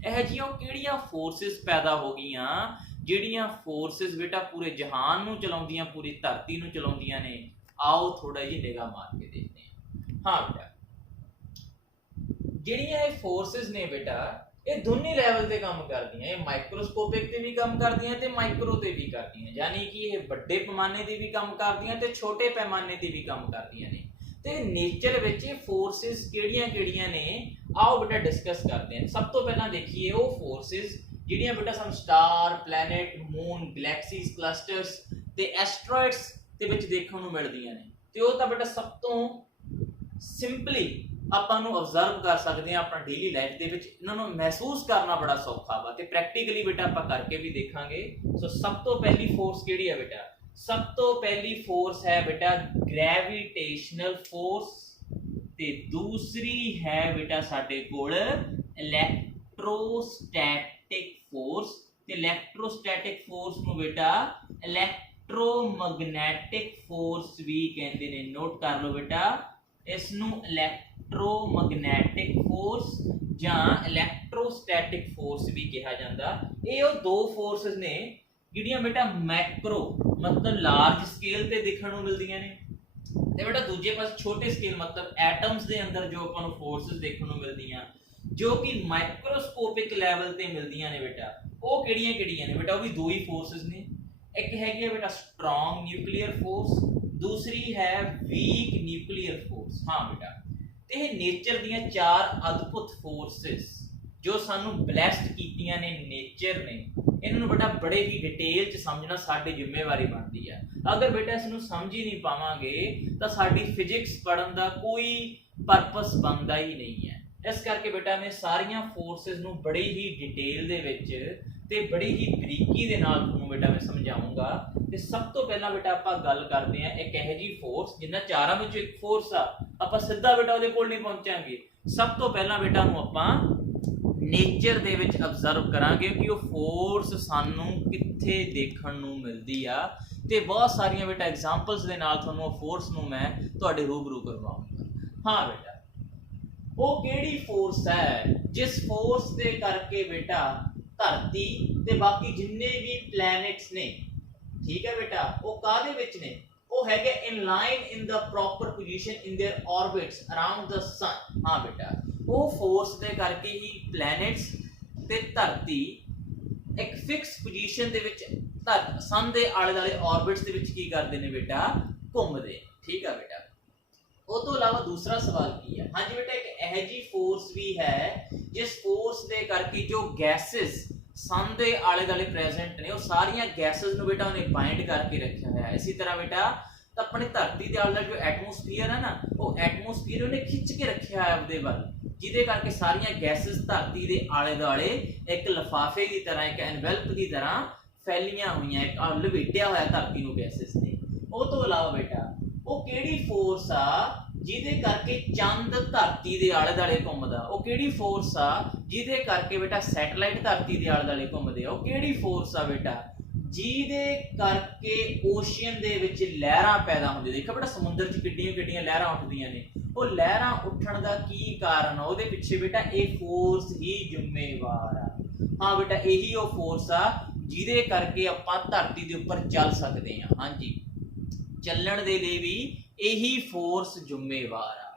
ਇਹ ਜਿਹੀਆਂ ਕਿਹੜੀਆਂ ਫੋਰਸਿਸ ਪੈਦਾ ਹੋ ਗਈਆਂ ਜਿਹੜੀਆਂ ਫੋਰਸਿਸ ਬੇਟਾ ਪੂਰੇ ਜਹਾਨ ਨੂੰ ਚਲਾਉਂਦੀਆਂ, ਪੂਰੀ ਧਰਤੀ ਨੂੰ ਚਲਾਉਂਦੀਆਂ ਨੇ? ਆਓ ਥੋੜਾ ਜਿਹੀ ਨਿਗਾਹ ਮਾਰ ਕੇ ਦੇਖਦੇ ਹਾਂ। ਹਾਂ ਬੇਟਾ, ਜਿਹੜੀਆਂ ਇਹ ਫੋਰਸਿਸ ਨੇ ਬੇਟਾ, ਇਹ ਦੋਨੇ ਲੈਵਲ ਤੇ ਕੰਮ ਕਰਦੀਆਂ। ਇਹ ਮਾਈਕਰੋਸਕੋਪਿਕ ਤੇ ਵੀ ਕੰਮ ਕਰਦੀਆਂ ਤੇ ਮਾਈਕਰੋ ਤੇ ਵੀ ਕਰਦੀਆਂ, ਯਾਨੀ ਕਿ ਇਹ ਵੱਡੇ ਪੈਮਾਨੇ ਤੇ ਵੀ ਕੰਮ ਕਰਦੀਆਂ ਤੇ ਛੋਟੇ ਪੈਮਾਨੇ ਤੇ ਵੀ ਕੰਮ ਕਰਦੀਆਂ ਨੇ। ਤੇ ਨੇਚਰ ਵਿੱਚ ਇਹ ਫੋਰਸਿਸ ਕਿਹੜੀਆਂ-ਕਿਹੜੀਆਂ ਨੇ, ਆਓ ਬੇਟਾ ਡਿਸਕਸ ਕਰਦੇ ਹਾਂ। ਸਭ ਤੋਂ ਪਹਿਲਾਂ ਦੇਖੀਏ ਉਹ ਫੋਰਸਿਸ ਜਿਹੜੀਆਂ ਬੇਟਾ ਸਾਨੂੰ ਸਟਾਰ, ਪਲੈਨਟ, ਮੂਨ, ਗੈਲੈਕਸੀਜ਼, ਕਲਸਟਰਸ ਤੇ ਐਸਟਰੋਇਡਸ ਦੇ ਵਿੱਚ ਦੇਖਣ ਨੂੰ ਮਿਲਦੀਆਂ ਨੇ। ਤੇ ਉਹ ਤਾਂ ਬੇਟਾ ਸਭ ਤੋਂ ਸਿੰਪਲੀ ਆਪਾਂ ਨੂੰ ਅਬਜ਼ਰਵ ਕਰ ਸਕਦੇ ਹਾਂ ਆਪਣਾ ਡੇਲੀ ਲਾਈਫ ਦੇ ਵਿੱਚ। ਇਹਨਾਂ ਨੂੰ ਮਹਿਸੂਸ ਕਰਨਾ ਬੜਾ ਸੌਖਾ ਵਾ ਤੇ ਪ੍ਰੈਕਟੀਕਲੀ ਬੇਟਾ ਆਪਾਂ ਕਰਕੇ ਵੀ ਦੇਖਾਂਗੇ। ਸੋ ਸਭ ਤੋਂ ਪਹਿਲੀ ਫੋਰਸ ਕਿਹੜੀ ਹੈ ਬੇਟਾ? ਸਭ ਤੋਂ ਪਹਿਲੀ ਫੋਰਸ ਹੈ ਬੇਟਾ ਗ੍ਰੈਵਿਟੇਸ਼ਨਲ ਫੋਰਸ ਤੇ ਦੂਸਰੀ ਹੈ ਬੇਟਾ ਸਾਡੇ ਕੋਲ ਇਲੈਕਟ੍ਰੋਸਟੈਟਿਕ ਫੋਰਸ। ਤੇ ਇਲੈਕਟ੍ਰੋਸਟੈਟਿਕ ਫੋਰਸ ਨੂੰ ਬੇਟਾ ਇਲੈਕਟ੍ਰੋਮੈਗਨੈਟਿਕ ਫੋਰਸ ਵੀ ਕਹਿੰਦੇ ਨੇ। ਨੋਟ ਕਰ ਲਓ ਬੇਟਾ, ਇਸ ਨੂੰ ਇਲੈਕਟ੍ਰੋਮੈਗਨੈਟਿਕ ਫੋਰਸ ਜਾਂ ਇਲੈਕਟ੍ਰੋਸਟੈਟਿਕ ਫੋਰਸ ਵੀ ਕਿਹਾ ਜਾਂਦਾ। ਇਹ ਉਹ ਦੋ ਫੋਰਸਸ ਨੇ ਜਿਹੜੀਆਂ ਬੇਟਾ ਮੈਕਰੋ ਮਤਲਬ ਲਾਰਜ ਸਕੇਲ ਤੇ ਦੇਖਣ ਨੂੰ ਮਿਲਦੀਆਂ ਨੇ, ਤੇ ਬੇਟਾ ਦੂਜੇ ਪਾਸੇ ਛੋਟੇ ਸਕੇਲ ਮਤਲਬ ਐਟਮਸ ਦੇ ਅੰਦਰ ਜੋ ਆਪਾਂ ਨੂੰ ਫੋਰਸਸ ਦੇਖਣ ਨੂੰ ਮਿਲਦੀਆਂ, ਜੋ ਕਿ ਮਾਈਕਰੋਸਕੋਪਿਕ ਲੈਵਲ ਤੇ ਮਿਲਦੀਆਂ ਨੇ ਬੇਟਾ। ਉਹ ਕਿਹੜੀਆਂ-ਕਿਹੜੀਆਂ ਨੇ ਬੇਟਾ? ਉਹ ਵੀ ਦੋ ਹੀ ਫੋਰਸਸ ਨੇ। ਇੱਕ ਹੈਗੀ ਹੈ ਬੇਟਾ ਸਟਰੋਂਗ ਨਿਊਕਲੀਅਰ ਫੋਰਸ, ਦੂਸਰੀ ਹੈ ਵੀਕ ਨਿਊਕਲੀਅਰ ਫੋਰਸ। ਹਾਂ ਬੇਟਾ, ਤੇ ਇਹ ਨੇਚਰ ਦੀਆਂ ਚਾਰ ਅਦਭੁਤ ਫੋਰਸਸ ਜੋ ਸਾਨੂੰ ਬਲੈਸਡ ਕੀਤੀਆਂ ਨੇ ਨੇਚਰ ਨੇ। ਇਹਨਾਂ ਨੂੰ ਬੇਟਾ ਬੜੇ ਹੀ ਡਿਟੇਲ 'ਚ ਸਮਝਣਾ ਸਾਡੀ ਜ਼ਿੰਮੇਵਾਰੀ ਬਣਦੀ ਹੈ। ਅਗਰ ਬੇਟਾ ਇਸ ਨੂੰ ਸਮਝ ਹੀ ਨਹੀਂ ਪਾਵਾਂਗੇ ਤਾਂ ਸਾਡੀ ਫਿਜ਼ਿਕਸ ਪੜ੍ਹਨ ਦਾ ਕੋਈ ਪਰਪਸ ਬਣਦਾ ਹੀ ਨਹੀਂ ਹੈ। ਇਸ ਕਰਕੇ ਬੇਟਾ ਮੈਂ ਸਾਰੀਆਂ ਫੋਰਸਸ ਨੂੰ ਬੜੀ ਹੀ ਡਿਟੇਲ ਦੇ ਵਿੱਚ ਤੇ ਬੜੀ ਹੀ ਬਰੀਕੀ ਦੇ ਨਾਲ ਤੁਹਾਨੂੰ ਬੇਟਾ ਮੈਂ ਸਮਝਾਉਂਗਾ। ਤੇ ਸਭ ਤੋਂ ਪਹਿਲਾਂ ਬੇਟਾ ਆਪਾਂ ਗੱਲ ਕਰਦੇ ਹਾਂ ਇੱਕ ਇਹੋ ਜਿਹੀ ਫੋਰਸ ਜਿੰਨਾ ਚਾਰਾਂ ਵਿੱਚੋਂ ਇੱਕ ਫੋਰਸ ਆ, ਆਪਾਂ ਸਿੱਧਾ ਬੇਟਾ ਉਹਦੇ ਕੋਲ ਨਹੀਂ ਪਹੁੰਚਾਂਗੇ। ਸਭ ਤੋਂ ਪਹਿਲਾਂ ਬੇਟਾ ਨੂੰ ਆਪਾਂ ਨੇਚਰ ਦੇ ਵਿੱਚ ਅਬਜ਼ਰਵ ਕਰਾਂਗੇ ਕਿ ਉਹ ਫੋਰਸ ਸਾਨੂੰ ਕਿੱਥੇ ਦੇਖਣ ਨੂੰ ਮਿਲਦੀ ਆ, ਤੇ ਬਹੁਤ ਸਾਰੀਆਂ ਬੇਟਾ ਐਗਜ਼ਾਮਪਲਸ ਦੇ ਨਾਲ ਤੁਹਾਨੂੰ ਉਹ ਫੋਰਸ ਨੂੰ ਮੈਂ ਤੁਹਾਡੇ ਰੂਬਰੂ ਕਰਵਾਉਂਗਾ। ਹਾਂ ਬੇਟਾ, ਉਹ ਕਿਹੜੀ ਫੋਰਸ ਹੈ ਜਿਸ ਫੋਰਸ ਦੇ ਕਰਕੇ ਬੇਟਾ ਧਰਤੀ ਤੇ ਬਾਕੀ ਜਿੰਨੇ ਵੀ ਪਲੈਨਟਸ ਨੇ, ਠੀਕ ਹੈ ਬੇਟਾ, ਉਹ ਕਾਹਦੇ ਵਿੱਚ ਨੇ? ਉਹ ਹੈਗੇ in line in the proper position in their orbits around the sun. ਹਾਂ ਬੇਟਾ, ਉਹ ਫੋਰਸ ਦੇ ਕਰਕੇ ਹੀ ਪਲੈਨਟਸ ਤੇ ਧਰਤੀ ਇੱਕ ਫਿਕਸ ਪੋਜੀਸ਼ਨ ਦੇ ਵਿੱਚ ਸਨ ਦੇ ਆਲੇ ਦੁਆਲੇ ਆਰਬਿਟਸ ਦੇ ਵਿੱਚ ਕੀ ਕਰਦੇ ਨੇ ਬੇਟਾ? ਘੁੰਮਦੇ। ਠੀਕ ਹੈ ਬੇਟਾ, ਉਹ ਤੋਂ ਇਲਾਵਾ ਦੂਸਰਾ ਸਵਾਲ ਕੀ ਹੈ? ਹਾਂਜੀ ਬੇਟਾ, ਇੱਕ ਇਹੋ ਜਿਹੀ ਫੋਰਸ ਵੀ ਹੈ ਜਿਸ ਫੋਰਸ ਦੇ ਕਰਕੇ ਜੋ ਗੈਸਸ ਸਨ ਦੇ ਆਲੇ ਦੁਆਲੇ ਪ੍ਰੈਜ਼ੈਂਟ ਨੇ, ਉਹ ਸਾਰੀਆਂ ਗੈਸਸ ਨੂੰ ਬੇਟਾ ਉਹਨੇ ਬਾਈਂਡ ਕਰਕੇ ਰੱਖਿਆ ਹੋਇਆ ਹੈ। ਇਸੇ ਤਰ੍ਹਾਂ ਬੇਟਾ ਤਾਂ ਆਪਣੇ ਧਰਤੀ ਦੇ ਆਲੇ ਦੁਆਲੇ ਜੋ ਐਟਮੋਸਫੀਅਰ ਹੈ ਨਾ, ਉਹ ਐਟਮੋਸਫੀਅਰ ਉਹਨੇ ਖਿੱਚ ਕੇ ਰੱਖਿਆ ਹੋਇਆ ਉਹਦੇ ਵੱਲ, ਜਿਹਦੇ ਕਰਕੇ ਸਾਰੀਆਂ ਗੈਸਸ ਧਰਤੀ ਦੇ ਆਲੇ ਦੁਆਲੇ ਇੱਕ ਲਿਫਾਫੇ ਦੀ ਤਰ੍ਹਾਂ, ਇੱਕ ਐਨਵੈਲਪ ਦੀ ਤਰ੍ਹਾਂ ਫੈਲੀਆਂ ਹੋਈਆਂ, ਇੱਕ ਲਪੇਟਿਆ ਹੋਇਆ ਧਰਤੀ ਨੂੰ ਗੈਸਸ ਨੇ। ਉਹ ਤੋਂ ਇਲਾਵਾ ਬੇਟਾ ਉਹ ਕਿਹੜੀ ਫੋਰਸ ਆ ਜਿਹਦੇ ਕਰਕੇ ਚੰਦ ਧਰਤੀ ਦੇ ਆਲੇ ਦੁਆਲੇ ਘੁੰਮਦਾ? ਉਹ ਕਿਹੜੀ ਫੋਰਸ ਆ ਜਿਹਦੇ ਕਰਕੇ ਬੇਟਾ ਸੈਟੇਲਾਈਟ ਧਰਤੀ ਦੇ ਆਲੇ ਦੁਆਲੇ ਘੁੰਮਦੇ ਆ? ਉਹ ਕਿਹੜੀ ਫੋਰਸ ਆ ਬੇਟਾ ਜਿਹਦੇ ਕਰਕੇ ਓਸ਼ੀਅਨ ਦੇ ਵਿੱਚ ਲਹਿਰਾਂ ਪੈਦਾ ਹੁੰਦੀਆਂ? ਦੇਖੋ ਬੇਟਾ, ਸਮੁੰਦਰ 'ਚ ਕਿੱਡੀਆਂ ਕਿੱਡੀਆਂ ਲਹਿਰਾਂ ਉੱਠਦੀਆਂ ਨੇ। ਉਹ ਲਹਿਰਾਂ ਉੱਠਣ ਦਾ ਕੀ ਕਾਰਨ ਆ? ਉਹਦੇ ਪਿੱਛੇ ਬੇਟਾ ਇਹ ਫੋਰਸ ਹੀ ਜ਼ਿੰਮੇਵਾਰ ਆ। ਹਾਂ ਬੇਟਾ, ਇਹੀ ਉਹ ਫੋਰਸ ਆ ਜਿਹਦੇ ਕਰਕੇ ਆਪਾਂ ਧਰਤੀ ਦੇ ਉੱਪਰ ਚੱਲ ਸਕਦੇ ਹਾਂ। ਹਾਂਜੀ, ਚੱਲਣ ਦੇ ਲਈ ਵੀ ਇਹੀ ਫੋਰਸ ਜ਼ਿੰਮੇਵਾਰ ਆ,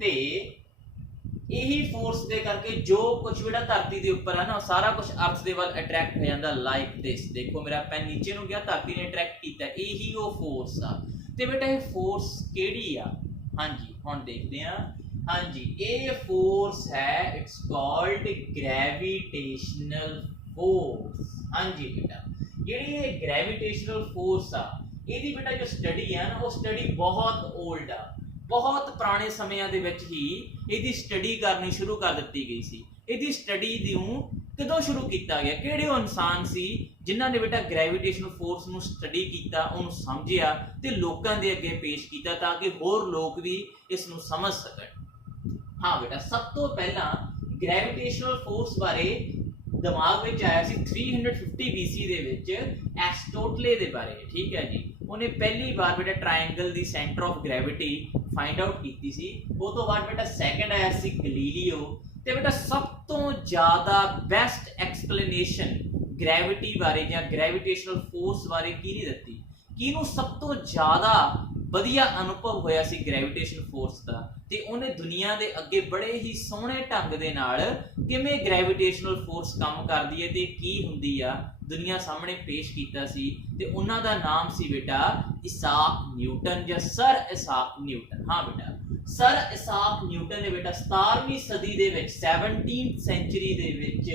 ਤੇ ਇਹੀ ਫੋਰਸ ਦੇ ਕਰਕੇ ਜੋ ਕੁਝ ਬੇਟਾ ਧਰਤੀ ਦੇ ਉੱਪਰ ਹੈ ਨਾ, ਸਾਰਾ ਕੁਝ ਅਰਥ ਦੇ ਵੱਲ ਅਟਰੈਕਟ ਹੋ ਜਾਂਦਾ ਲਾਈਕ ਦਿਸ। ਦੇਖੋ ਮੇਰਾ ਪੈਨ ਨੀਚੇ ਨੂੰ ਗਿਆ, ਧਰਤੀ ਨੇ ਅਟਰੈਕਟ ਕੀਤਾ, ਇਹੀ ਉਹ ਫੋਰਸ ਆ। ਤੇ ਬੇਟਾ ਇਹ ਫੋਰਸ ਕਿਹੜੀ ਆ? ਹਾਂਜੀ, ਹੁਣ ਦੇਖਦੇ ਹਾਂ। ਹਾਂਜੀ, ਇਹ ਫੋਰਸ ਹੈ, ਇਟਸ ਕਾਲਡ ਗ੍ਰੈਵੀਟੇਸ਼ਨਲ ਫੋਰਸ। ਹਾਂਜੀ ਬੇਟਾ, ਜਿਹੜੀ ਇਹ ਗ੍ਰੈਵੀਟੇਸ਼ਨਲ ਫੋਰਸ ਆ, ਇਹਦੀ ਬੇਟਾ ਜੋ ਸਟੱਡੀ ਹੈ ਨਾ, ਉਹ ਸਟੱਡੀ ਬਹੁਤ 올ਡ ਆ। ਬਹੁਤ ਪੁਰਾਣੇ ਸਮਿਆਂ ਦੇ ਵਿੱਚ ਹੀ ਇਹਦੀ ਸਟੱਡੀ ਕਰਨੀ ਸ਼ੁਰੂ ਕਰ ਦਿੱਤੀ ਗਈ ਸੀ। ਇਹਦੀ ਸਟੱਡੀ ਨੂੰ ਕਦੋਂ ਸ਼ੁਰੂ ਕੀਤਾ ਗਿਆ? ਕਿਹੜੇ ਉਹ ਇਨਸਾਨ ਸੀ ਜਿਨ੍ਹਾਂ ਨੇ ਬੇਟਾ ਗ੍ਰੈਵੀਟੇਸ਼ਨਲ ਫੋਰਸ ਨੂੰ ਸਟੱਡੀ ਕੀਤਾ, ਉਹਨੂੰ ਸਮਝਿਆ ਤੇ ਲੋਕਾਂ ਦੇ ਅੱਗੇ ਪੇਸ਼ ਕੀਤਾ ਤਾਂ ਕਿ ਹੋਰ ਲੋਕ ਵੀ ਇਸ ਨੂੰ ਸਮਝ ਸਕਣ। ਹਾਂ ਬੇਟਾ, ਸਭ ਤੋਂ ਪਹਿਲਾਂ ਗ੍ਰੈਵੀਟੇਸ਼ਨਲ ਫੋਰਸ ਬਾਰੇ ਦਿਮਾਗ ਵਿੱਚ ਆਇਆ ਸੀ 350 BC ਦੇ ਵਿੱਚ ਐਰਿਸਟੋਟਲੇ ਦੇ ਬਾਰੇ। ਠੀਕ ਹੈ ਜੀ, ਉਹਨੇ ਪਹਿਲੀ ਵਾਰ ਬੇਟਾ triangle the centre of gravity find out ਕੀਤੀ ਸੀ। ਉਹ ਤੋਂ ਬਾਅਦ ਬੇਟਾ ਸੈਕੰਡ ਆਇਆ ਸੀ ਗਲੀਲੀਓ। ਤੇ ਬੇਟਾ ਸਭ ਤੋਂ ਜ਼ਿਆਦਾ ਬੈਸਟ ਐਕਸਪਲੇਨੇਸ਼ਨ ਗ੍ਰੈਵਿਟੀ ਬਾਰੇ ਜਾਂ ਗ੍ਰੈਵੀਟੇਸ਼ਨਲ ਫੋਰਸ ਬਾਰੇ ਕਿਹਨੇ ਦਿੱਤੀ? ਕਿਹਨੂੰ ਸਭ ਤੋਂ ਜ਼ਿਆਦਾ ਵਧੀਆ ਅਨੁਭਵ ਹੋਇਆ ਸੀ ਗ੍ਰੈਵੀਟੇਸ਼ਨ ਫੋਰਸ ਦਾ, ਤੇ ਉਹਨੇ ਦੁਨੀਆ ਦੇ ਅੱਗੇ ਬੜੇ ਹੀ ਸੋਹਣੇ ਢੰਗ ਦੇ ਨਾਲ ਕਿਵੇਂ ਗ੍ਰੈਵੀਟੇਸ਼ਨਲ ਫੋਰਸ ਕੰਮ ਕਰਦੀ ਹੈ ਤੇ ਕੀ ਹੁੰਦੀ ਆ ਦੁਨੀਆ ਸਾਹਮਣੇ ਪੇਸ਼ ਕੀਤਾ ਸੀ। ਤੇ ਉਹਨਾਂ ਦਾ ਨਾਮ ਸੀ ਬੇਟਾ ਇਸਾਕ ਨਿਊਟਨ ਜਾਂ ਸਰ ਇਸਾਕ ਨਿਊਟਨ। ਹਾਂ ਬੇਟਾ, ਸਰ ਇਸਾਕ ਨਿਊਟਨ ਨੇ ਬੇਟਾ 17ਵੀਂ ਸਦੀ ਦੇ ਵਿੱਚ 17th ਸੈਂਚੁਰੀ ਦੇ ਵਿੱਚ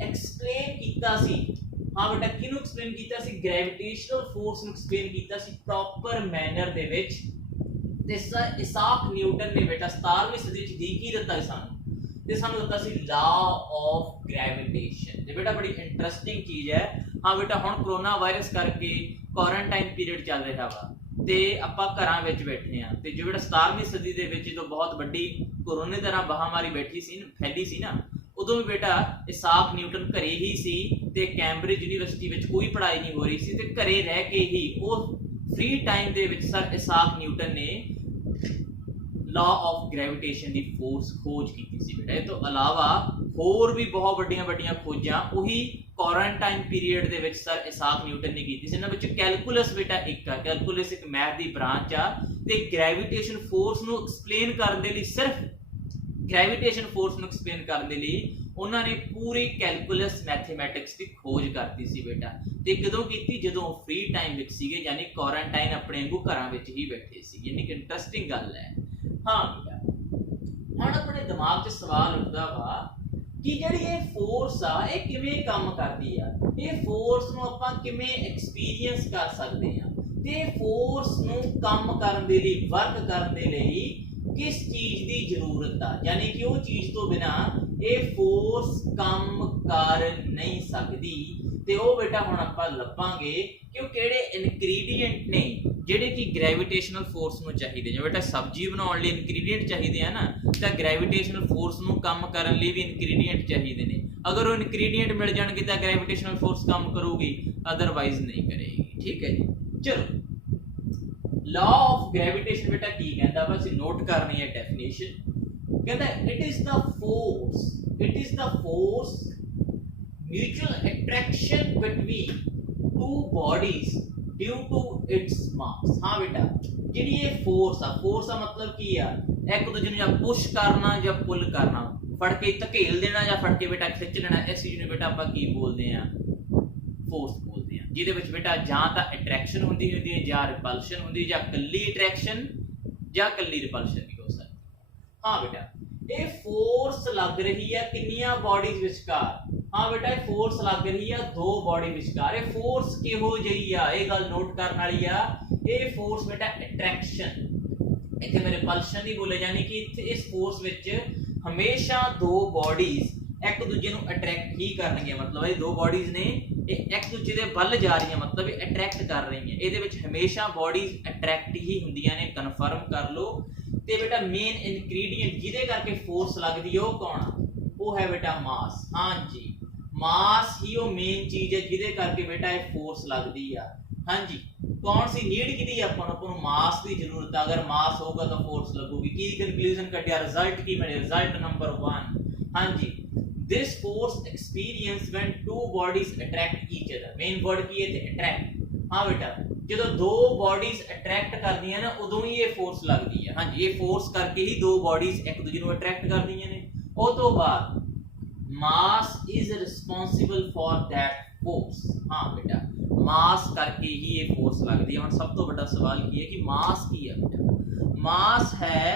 ਐਕਸਪਲੇਨ ਕੀਤਾ ਸੀ। ਹਾਂ ਬੇਟਾ, ਕਿਹਨੂੰ ਐਕਸਪਲੇਨ ਕੀਤਾ ਸੀ? ਗ੍ਰੈਵੀਟੇਸ਼ਨਲ ਫੋਰਸ ਨੂੰ ਐਕਸਪਲੇਨ ਕੀਤਾ ਸੀ ਪ੍ਰੋਪਰ ਮੈਨਰ ਦੇ ਵਿੱਚ। ਤੇ ਸਰ ਇਸਾਕ ਨਿਊਟਨ ਨੇ ਬੇਟਾ 17ਵੀਂ ਸਦੀ ਵਿੱਚ ਕੀ ਦਿੱਤਾ ਸਾਨੂੰ? ਤੇ ਸਾਨੂੰ ਦਿੱਤਾ ਸੀ ਲਾ ਆਫ ਗ੍ਰੈਵੀਟੇਸ਼ਨ। ਤੇ ਬੇਟਾ ਬੜੀ ਇੰਟਰਸਟਿੰਗ ਚੀਜ਼ ਹੈ। ਹਾਂ ਬੇਟਾ, ਹੁਣ ਕਰੋਨਾ ਵਾਇਰਸ ਕਰਕੇ ਕੁਆਰੰਟਾਈਨ ਪੀਰੀਅਡ ਚੱਲ ਰਿਹਾ ਵਾ ਤੇ ਆਪਾਂ ਘਰਾਂ ਵਿੱਚ ਬੈਠੇ ਆ, ਤੇ ਜੋ ਬੇਟਾ 17ਵੀਂ ਸਦੀ ਦੇ ਵਿੱਚ ਜਦੋਂ ਬਹੁਤ ਵੱਡੀ ਕੋਰੋਨਾ ਤਰ੍ਹਾਂ ਮਹਾਮਾਰੀ ਬੈਠੀ ਸੀ, ਫੈਲੀ ਸੀ ਨਾ, ਉਦੋਂ ਵੀ ਬੇਟਾ ਇਸਾਕ ਨਿਊਟਨ ਘਰੇ ਹੀ ਸੀ ਤੇ ਕੈਂਬਰਿਜ ਯੂਨੀਵਰਸਿਟੀ ਵਿੱਚ ਕੋਈ ਪੜ੍ਹਾਈ ਨਹੀਂ ਹੋ ਰਹੀ ਸੀ, ਤੇ ਘਰੇ ਰਹਿ ਕੇ ਹੀ ਉਹ ਫ੍ਰੀ ਟਾਈਮ ਦੇ ਵਿੱਚ ਸਰ ਇਸਾਕ ਨਿਊਟਨ ਨੇ law of gravitation the force ਖੋਜ ਕੀਤੀ ਸੀ ਬੇਟਾ। ਇਹ ਤੋਂ ਇਲਾਵਾ ਹੋਰ ਵੀ ਬਹੁਤ ਵੱਡੀਆਂ ਵੱਡੀਆਂ ਖੋਜਾਂ ਉਹੀ ਕੁਆਰੰਟਾਈਨ ਪੀਰੀਅਡ ਦੇ ਵਿੱਚ ਸਰ ਇਸਾਕ ਨਿਊਟਨ ਨੇ ਕੀਤੀ ਸੀ। ਇਹਨਾਂ ਵਿੱਚ ਕੈਲਕੂਲਸ ਬੇਟਾ ਇੱਕ ਆ। ਕੈਲਕੂਲਸ ਇੱਕ ਮੈਥ ਦੀ ਬ੍ਰਾਂਚ ਆ, ਤੇ ਗ੍ਰੈਵੀਟੇਸ਼ਨ ਫੋਰਸ ਨੂੰ ਐਕਸਪਲੇਨ ਕਰਨ ਦੇ ਲਈ, ਸਿਰਫ ਗ੍ਰੈਵੀਟੇਸ਼ਨ ਫੋਰਸ ਨੂੰ ਐਕਸਪਲੇਨ ਕਰਨ ਦੇ ਲਈ ਉਹਨਾਂ ਨੇ ਪੂਰੀ ਕੈਲਕੂਲਸ ਮੈਥਮੈਟਿਕਸ ਦੀ ਖੋਜ ਕਰਤੀ ਸੀ ਬੇਟਾ। ਤੇ ਕਦੋਂ ਕੀਤੀ? ਜਦੋਂ ਫ੍ਰੀ ਟਾਈਮ ਵਿੱਚ ਸੀਗੇ, ਯਾਨੀ ਕੁਆਰੰਟਾਈਨ ਆਪਣੇ ਵਾਂਗੂ ਘਰਾਂ ਵਿੱਚ ਹੀ ਬੈਠੇ ਸੀ। ਯਾਨੀ ਕਿ ਇੰਟਰਸਟਿੰਗ ਗੱਲ ਹੈ। ਹਾਂ ਬੇਟਾ, ਹੁਣ ਆਪਣੇ ਦਿਮਾਗ 'ਚ ਸਵਾਲ ਉੱਠਦਾ ਵਾ ਕਿ ਜਿਹੜੀ ਇਹ ਫੋਰਸ ਆ ਇਹ ਕਿਵੇਂ ਕੰਮ ਕਰਦੀ ਆ? ਇਹ ਫੋਰਸ ਨੂੰ ਆਪਾਂ ਕਿਵੇਂ ਐਕਸਪੀਰੀਅੰਸ ਕਰ ਸਕਦੇ ਆ? ਤੇ ਫੋਰਸ ਨੂੰ ਕੰਮ ਕਰਨ ਦੇ ਲਈ, ਵਰਕ ਕਰਨ ਦੇ ਲਈ ਕਿਸ ਚੀਜ਼ ਦੀ ਜ਼ਰੂਰਤ ਆ? ਯਾਨੀ ਕਿ ਉਹ ਚੀਜ਼ ਤੋਂ ਬਿਨਾ ਇਹ ਫੋਰਸ ਕੰਮ ਕਰ ਨਹੀਂ ਸਕਦੀ ਤੇ ਉਹ ਬੇਟਾ ਹੁਣ ਆਪਾਂ ਲੱਭਾਂਗੇ ਕਿ ਉਹ ਕਿਹੜੇ ਇਨਗਰੀਡੀਐਂਟ ਨੇ ਜਿਹੜੇ ਕਿ ਗ੍ਰੈਵਿਟੇਸ਼ਨਲ ਫੋਰਸ ਨੂੰ ਚਾਹੀਦੇ ਨੇ। ਬੇਟਾ ਸਬਜ਼ੀ ਬਣਾਉਣ ਲਈ ਇਨਗਰੀਡੀਐਂਟ ਚਾਹੀਦੇ ਆ ਨਾ, ਤਾਂ ਗ੍ਰੈਵਿਟੇਸ਼ਨਲ ਫੋਰਸ ਨੂੰ ਕੰਮ ਕਰਨ ਲਈ ਵੀ ਇਨਗਰੀਡੀਐਂਟ ਚਾਹੀਦੇ ਨੇ। ਅਗਰ ਉਹ ਇਨਗਰੀਡੀਐਂਟ ਮਿਲ ਜਾਣਗੇ ਤਾਂ ਗ੍ਰੈਵਿਟੇਸ਼ਨਲ ਫੋਰਸ ਕੰਮ ਕਰੂਗੀ, ਅਦਰਵਾਈਜ਼ ਨਹੀਂ ਕਰੇਗੀ। ਠੀਕ ਹੈ ਜੀ, ਚਲੋ ਲਾ ਆਫ ਗ੍ਰੈਵਿਟੇਸ਼ਨ ਬੇਟਾ ਕੀ ਕਹਿੰਦਾ ਵਾ, ਅਸੀਂ ਨੋਟ ਕਰਨੀ ਹੈ ਡੈਫੀਨੇਸ਼ਨ। ਕਹਿੰਦਾ it is the force mutual attraction between two bodies due to its mass। हाँ बेटा ਜਿਹੜੀ ਇਹ ਫੋਰਸ ਆ ਮਤਲਬ ਕੀ ਆ, ਇੱਕ ਦੂਜੇ ਨੂੰ ਜਾਂ ਪੁਸ਼ ਕਰਨਾ ਜਾਂ ਪੁੱਲ ਕਰਨਾ, ਫੜ ਕੇ ਧਕੇਲ ਦੇਣਾ ਜਾਂ ਫੜ ਕੇ ਬੇਟਾ ਖਿੱਚ ਲੈਣਾ, ਇਸ ਚੀਜ਼ ਨੂੰ ਬੇਟਾ ਆਪਾਂ ਕੀ ਬੋਲਦੇ ਆ, ਫੋਰਸ ਬੋਲਦੇ ਆ। ਜਿਹਦੇ ਵਿੱਚ ਬੇਟਾ ਜਾਂ ਤਾਂ ਅਟਰੈਕਸ਼ਨ ਹੁੰਦੀ ਹੈ ਜਾਂ ਰਿਪਲਸ਼ਨ ਹੁੰਦੀ ਹੈ, ਜਾਂ ਕੱਲੀ ਅਟਰੈਕਸ਼ਨ ਜਾਂ ਕੱਲੀ ਰਿਪਲਸ਼ਨ ਵੀ ਹੋ ਸਕਦੀ। ਹਾਂ ਬੇਟਾ ਇਹ ਫੋਰਸ ਲੱਗ ਰਹੀ ਹੈ ਕਿੰਨੀਆਂ ਬਾਡੀਜ਼ ਵਿਚਕਾਰ। हाँ बेटा ये फोर्स लग रही है दो बॉडी विचकार। ये फोर्स किहो जही आ, ये गल नोट करने वाली आ। ये फोर्स बेटा अट्रैक्शन, इत्थे मेरे रिपल्शन नहीं बोले जानी कि इत्थे इस फोर्स विच हमेशा दो बॉडीज एक दूजे नूं अट्रैक्ट ही करनगियां। मतलब ये दो बॉडीज ने ये एक दूजे दे वल जा रही है, मतलब ये अट्रैक्ट कर रही है। इहदे विच हमेशा बॉडीज अट्रैक्ट ही हुंदियां ने, कन्फर्म कर लो। ते बेटा मेन इनग्रीडिएंट जिहदे करके फोर्स लगदी है वो कौन आ, वो है बेटा मास। हाँ जी, मास ही वो मेन चीज है जिहदे करके बेटा ये फोर्स लगदी आ। हाँ जी, कौन सी नीड किहदी आपां नूं मास की जरूरत है। अगर मास होगा तो फोर्स लगूगी। की कंक्लूजन कटिया, रिजल्ट की मिले, रिजल्ट नंबर 1। हाँ जी, this force experience when two bodies attract each other. Main word की है इत्थे अट्रैक्ट। हाँ बेटा ਜਦੋਂ दो बॉडीज अट्रैक्ट करदियां ना उदों ही ये फोर्स लगदी है। हाँ जी, ये फोर्स करके ही दो बॉडीज एक दूजे नूं अट्रैक्ट करदियां ने। उस तो बाद mass is responsible for that force. हाँ बेटा मास करके ही ये फोर्स लगती है। हम सब तो बड़ा सवाल की है कि मास की है बेटा। मास है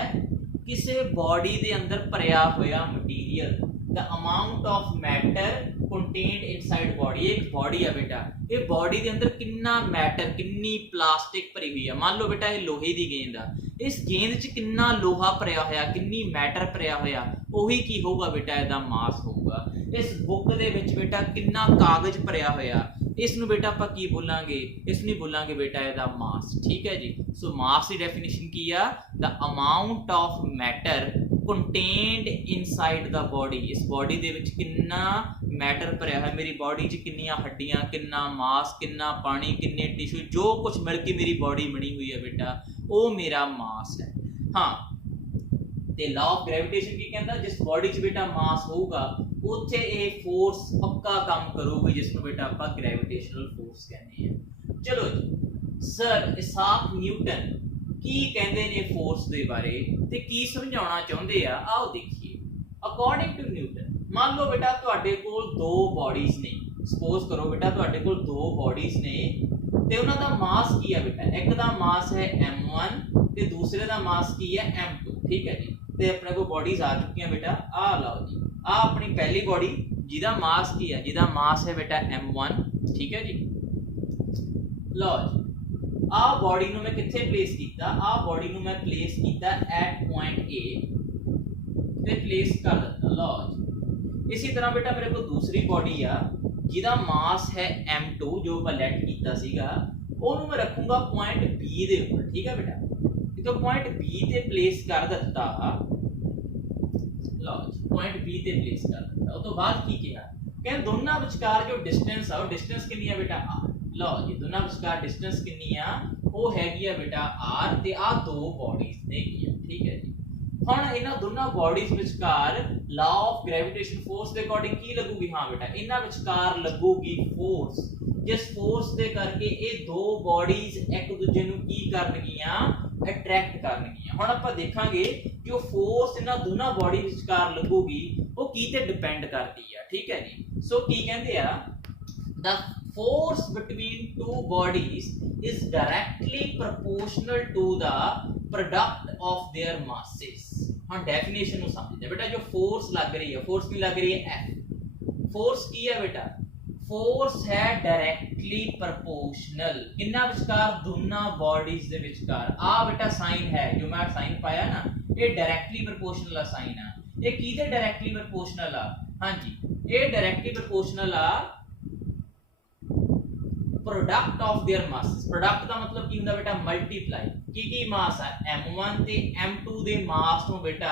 किसी बॉडी दे अंदर भरिया होया material, the amount of matter contained inside body. एक बॉडी है बेटा, ये बॉडी दे अंदर कितना मैटर, कितनी प्लास्टिक भरी हुई है। मान लो बेटा ये लोहे की गेंद आ, इस गेंद च कितना लोहा भरिया होया, कितनी मैटर भरिया होया, ਉਹੀ ਕੀ ਹੋਊਗਾ बेटा ਇਹਦਾ मास ਹੋਊਗਾ। इस बुक ਦੇ ਵਿੱਚ बेटा कितना कागज भरिया होया, इस ਨੂੰ बेटा ਆਪਾਂ ਕੀ ਬੋਲਾਂਗੇ, ਇਸ ਨੂੰ ਬੋਲਾਂਗੇ बेटा ਇਹਦਾ मास। ठीक है जी। सो मास ਦੀ ਡੈਫੀਨੇਸ਼ਨ ਕੀ ਆ, the amount of matter contained inside the body. इस बॉडी ਦੇ ਵਿੱਚ ਕਿੰਨਾ मैटर भरिया है, मेरी बॉडी च किन्नियां हड्डियां, किन्ना मास, किन्ना पानी, किन्ने टिश्यू, जो कुछ मिल के मेरी बॉडी बनी हुई है बेटा वो मेरा मास है। हाँ, ਤੇ ਲਾ ਆਫ ਗ੍ਰੈਵਿਟੇਸ਼ਨ ਕੀ ਕਹਿੰਦਾ, ਜਿਸ ਬॉडी 'ਚ ਬੇਟਾ ਮਾਸ ਹੋਊਗਾ ਉੱਥੇ ਇਹ ਫੋਰਸ ਪੱਕਾ ਕੰਮ ਕਰੂਗੀ, ਜਿਸ ਨੂੰ ਬੇਟਾ ਆਪਾਂ ਗ੍ਰੈਵਿਟੇਸ਼ਨਲ ਫੋਰਸ ਕਹਿੰਦੇ ਆ। ਚਲੋ ਜੀ, ਸਰ ਇਸਾਕ ਨਿਊਟਨ ਕੀ ਕਹਿੰਦੇ ਨੇ ਫੋਰਸ ਦੇ ਬਾਰੇ ਤੇ ਕੀ ਸਮਝਾਉਣਾ ਚਾਹੁੰਦੇ ਆ, ਆਓ ਦੇਖੀਏ। ਅਕੋਰਡਿੰਗ ਟੂ ਨਿਊਟਨ, ਮੰਨ ਲਓ ਬੇਟਾ ਤੁਹਾਡੇ ਕੋਲ ਦੋ ਬॉडीज ਨੇ, ਸਪੋਜ਼ ਕਰੋ ਬੇਟਾ ਤੁਹਾਡੇ ਕੋਲ ਦੋ ਬॉडीज ਨੇ ਤੇ ਉਹਨਾਂ ਦਾ ਮਾਸ ਕੀ ਹੈ ਬੇਟਾ, ਇੱਕ ਦਾ ਮਾਸ ਹੈ m1 ਤੇ ਦੂਸਰੇ ਦਾ ਮਾਸ ਕੀ ਹੈ m2। ਠੀਕ ਹੈ ਜੀ, ਤੇ ਆਪਣੇ ਕੋਲ ਬॉडीज ਆ ਚੁੱਕੀਆਂ ਬੇਟਾ। ਆ ਲਓ ਜੀ, ਆ ਆਪਣੀ ਪਹਿਲੀ ਬॉडी ਜਿਹਦਾ ਮਾਸ ਕੀ ਹੈ, ਜਿਹਦਾ ਮਾਸ ਹੈ ਬੇਟਾ m1। ਠੀਕ ਹੈ ਜੀ, ਲਓ ਜੀ ਆ बॉडी ਨੂੰ ਮੈਂ ਕਿੱਥੇ ਪਲੇਸ ਕੀਤਾ, ਆ बॉडी ਨੂੰ ਮੈਂ ਪਲੇਸ ਕੀਤਾ ਐਟ ਪੁਆਇੰਟ A ਤੇ ਪਲੇਸ ਕਰ ਦਿੱਤਾ। ਲਓ ਜੀ, ਇਸੇ ਤਰ੍ਹਾਂ ਬੇਟਾ ਮੇਰੇ ਕੋਲ ਦੂਸਰੀ ਬॉडी ਆ ਜਿਹਦਾ ਮਾਸ ਹੈ m2 ਜੋ ਆਪਾਂ ਲੈਟ ਕੀਤਾ ਸੀਗਾ, ਉਹਨੂੰ ਮੈਂ ਰੱਖੂੰਗਾ ਪੁਆਇੰਟ B ਦੇ ਉੱਪਰ। ਠੀਕ ਹੈ ਬੇਟਾ, तो पॉइंट बी ते प्लेस कर दिता। लो जी, पॉइंट बी ते प्लेस कर दिता। उस तो बाद की किया, कहते दोनों विचकार जो डिस्टेंस है वो डिस्टेंस कितनी है बेटा r। लो जी, दोनों विचकार डिस्टेंस कितनी है वो हैगी है बेटा r ते आ दो बॉडीज ने की। ठीक है जी, हुण इन्हां दोनों बॉडीज विचकार ला ऑफ ग्रेविटेशन फोर्स के अकॉर्डिंग की लगूगी। हाँ बेटा, इन्हां विचकार लगूगी फोर्स, जिस फोर्स दे करके ये दो बॉडीज एक दूजे नूं की करनगियां, अट्रैक्ट करनगियां। हुण आपां देखांगे कि वो फोर्स इन्हां दोनों बॉडी विचकार लगूगी वो की ते डिपेंड करदी है। ठीक है जी, सो की कहंदे आ, the force between two bodies is directly proportional to the product of their masses. हम डेफिनेशन नु समझदे बेटा, जो फोर्स लग रही है, फोर्स की लग रही है F। फोर्स की है बेटा, फोर्स है डायरेक्टली प्रोपोर्शनल किन्ना विचकार, दोनों बॉडीज दे विचकार। आ बेटा साइन है जो मैं साइन पाया ना, ये डायरेक्टली प्रोपोर्शनल साइन है। ਇਹ ਕਿਹਦੇ ਡਾਇਰੈਕਟਲੀ ਪ੍ਰਪੋਰਸ਼ਨਲ ਆ? ਹਾਂਜੀ, ਇਹ ਡਾਇਰੈਕਟਲੀ ਪ੍ਰਪੋਰਸ਼ਨਲ ਆ product of their masses. Product का मतलब की हुंदा बेटा मल्टीप्लाई की मास है m1 ते m2 दे मास नु बेटा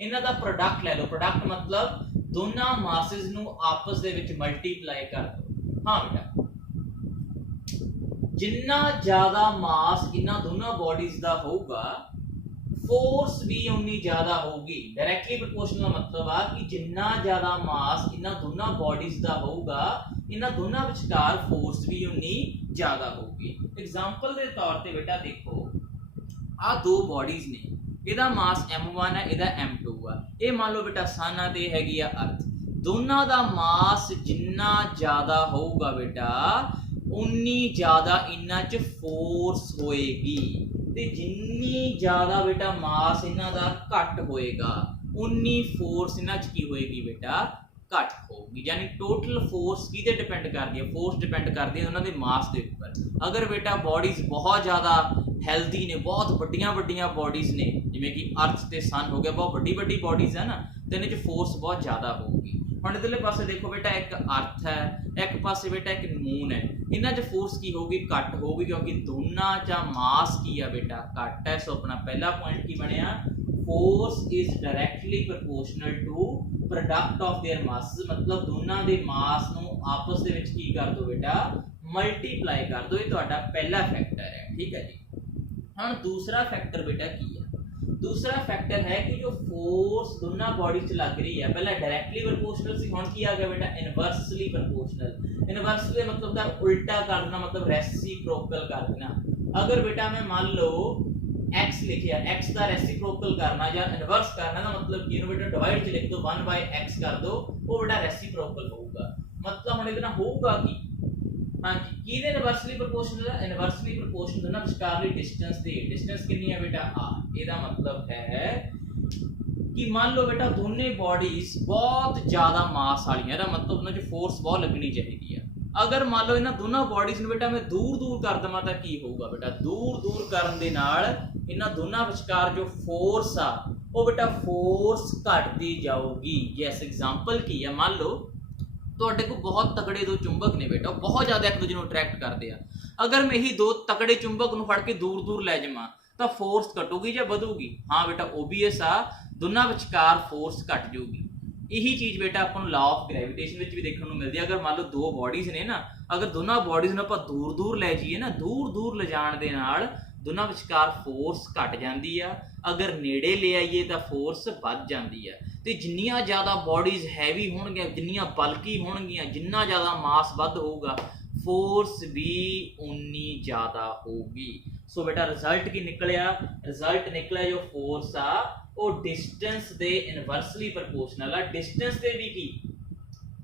इन्हां दा प्रोडक्ट ले लो। प्रोडक्ट मतलब दोनों मासेस नु आपस दे विच मल्टीप्लाई कर दो। हां बेटा, जिन्ना ज्यादा मास इन्हां दोनों बॉडीज दा होगा फोर्स भी उन्नी ज्यादा होगी। डायरेक्टली प्रोपोर्शनल मतलब आ कि जिन्ना ज्यादा मास इन्हां दोनों बॉडीज दा होगा इन्हां दोनों विचकार फोर्स भी उन्नी ज्यादा होगी। एग्जांपल दे तौर पे बेटा देखो, आ दो बॉडीज ने, इहदा मास m1 है, इहदा m2 है। ये मान लो बेटा सन आ ते हैगी आ अर्थ। दोनों दा मास जिन्ना ज्यादा होगा बेटा उन्नी ज्यादा इन्हां च फोर्स होएगी, ते जिन्नी ज्यादा बेटा मास इन्हां दा घट होएगा उन्नी फोर्स इन्हां च की होएगी बेटा घट होगी। यानी टोटल फोर्स किते डिपेंड करदी है? फोर्स डिपेंड करदी है उन्हां दे मास दे उपर। अगर बेटा बॉडीज बहुत ज्यादा हेल्दी ने, बहुत वड्डियां वड्डियां बॉडीज ने, जिवें कि अर्थ ते सन हो गया, बहुत वड्डी वड्डी बॉडीज है ना, ते इन्हां च फोर्स बहुत ज्यादा होगी। हुण इधरले पासे देखो बेटा, एक अर्थ है, एक पासे बेटा एक मून है, इन्हां च फोर्स की होगी घट होगी, क्योंकि दोनों चा मास की है बेटा घट है। सो अपना पहला पॉइंट की बनया, force is directly proportional to product of their masses. मतलब दोनों दे मास नू आपस दे विच की कर दो बेटा मल्टीप्लाई कर दो। ये तुहाडा पहला फैक्टर है, ठीक है जी। हुण दूसरा फैक्टर बेटा की है? दूसरा फैक्टर है कि जो फोर्स दोनों बॉडी च लग रही है, पहले डायरेक्टली प्रोपोर्शनल सी, हुण की आ गया बेटा इनवर्सली प्रोपोर्शनल। इनवर्सली मतलब दा उल्टा कर देना, मतलब रेसिप्रोकल कर देना। अगर बेटा मैं मान लो x लिखिया, x का रेसिप्रोकल करना या इनवर्स करना दा मतलब कि बेटा डिवाइड च लिख दो 1/x कर दो, वो बेटा रेसिप्रोकल होगा। मतलब हुण इतना होगा कि हां जी किदे इनवर्सली प्रोपोर्शनल है? इनवर्सली प्रोपोर्शनल दोनों विचकारली डिस्टेंस दी। डिस्टेंस कितनी है बेटा r। ਇਹਦਾ मतलब है कि मान लो बेटा दोनों बॉडीज बहुत ज्यादा मास वाली है, मतलब उन्हां च फोर्स बहुत लगनी चाहिए है। अगर मान लो इन्हां दोनों बॉडीज ਨੂੰ बेटा मैं दूर दूर कर दਵਾਂ ਤਾਂ ਕੀ ਹੋਊਗਾ बेटा? दूर दूर ਕਰਨ ਦੇ ਨਾਲ इन्हां दोनों विचकार जो फोर्स आ वो बेटा फोर्स घटती जाऊगी। यस, एग्जांपल की है, मान लो ਤੁਹਾਡੇ को बहुत तगड़े दो चुंबक ने बेटा, बहुत ज्यादा एक दूजे ਨੂੰ अट्रैक्ट करते हैं। अगर मैं यही दो तगड़े चुंबक ਨੂੰ ਫੜ ਕੇ दूर दूर ले जावां ਤਾਂ फोर्स घटूगी या ਵਧੂਗੀ? हाँ बेटा ओबीएस आ, दोनों विचकार फोर्स घट जाऊगी। यही चीज बेटा अपन लॉ ऑफ ग्रेविटेशन विच भी देखने को मिलती है। अगर मान लो दो बॉडीज ने ना, अगर दोनों बॉडीज ਨੂੰ ਆਪਾਂ दूर दूर ले जाइए ना, दूर दूर ले जाण दे नाल दोनों विचकार फोर्स घट जाती है। अगर नेड़े ले आइए तो फोर्स बढ़ जाती है। तो जिन्नियां ज़्यादा बॉडीज हैवी होणगियां, जिन्नियां बल्कि होणगियां, जिन्ना ज़्यादा मास वध होगा फोर्स भी उन्नी ज़्यादा होगी। सो बेटा रिजल्ट की निकलिया? रिजल्ट निकलिया जो फोर्स आ वो डिस्टेंस दे इनवर्सली प्रोपोर्शनल है। डिस्टेंस दे भी की?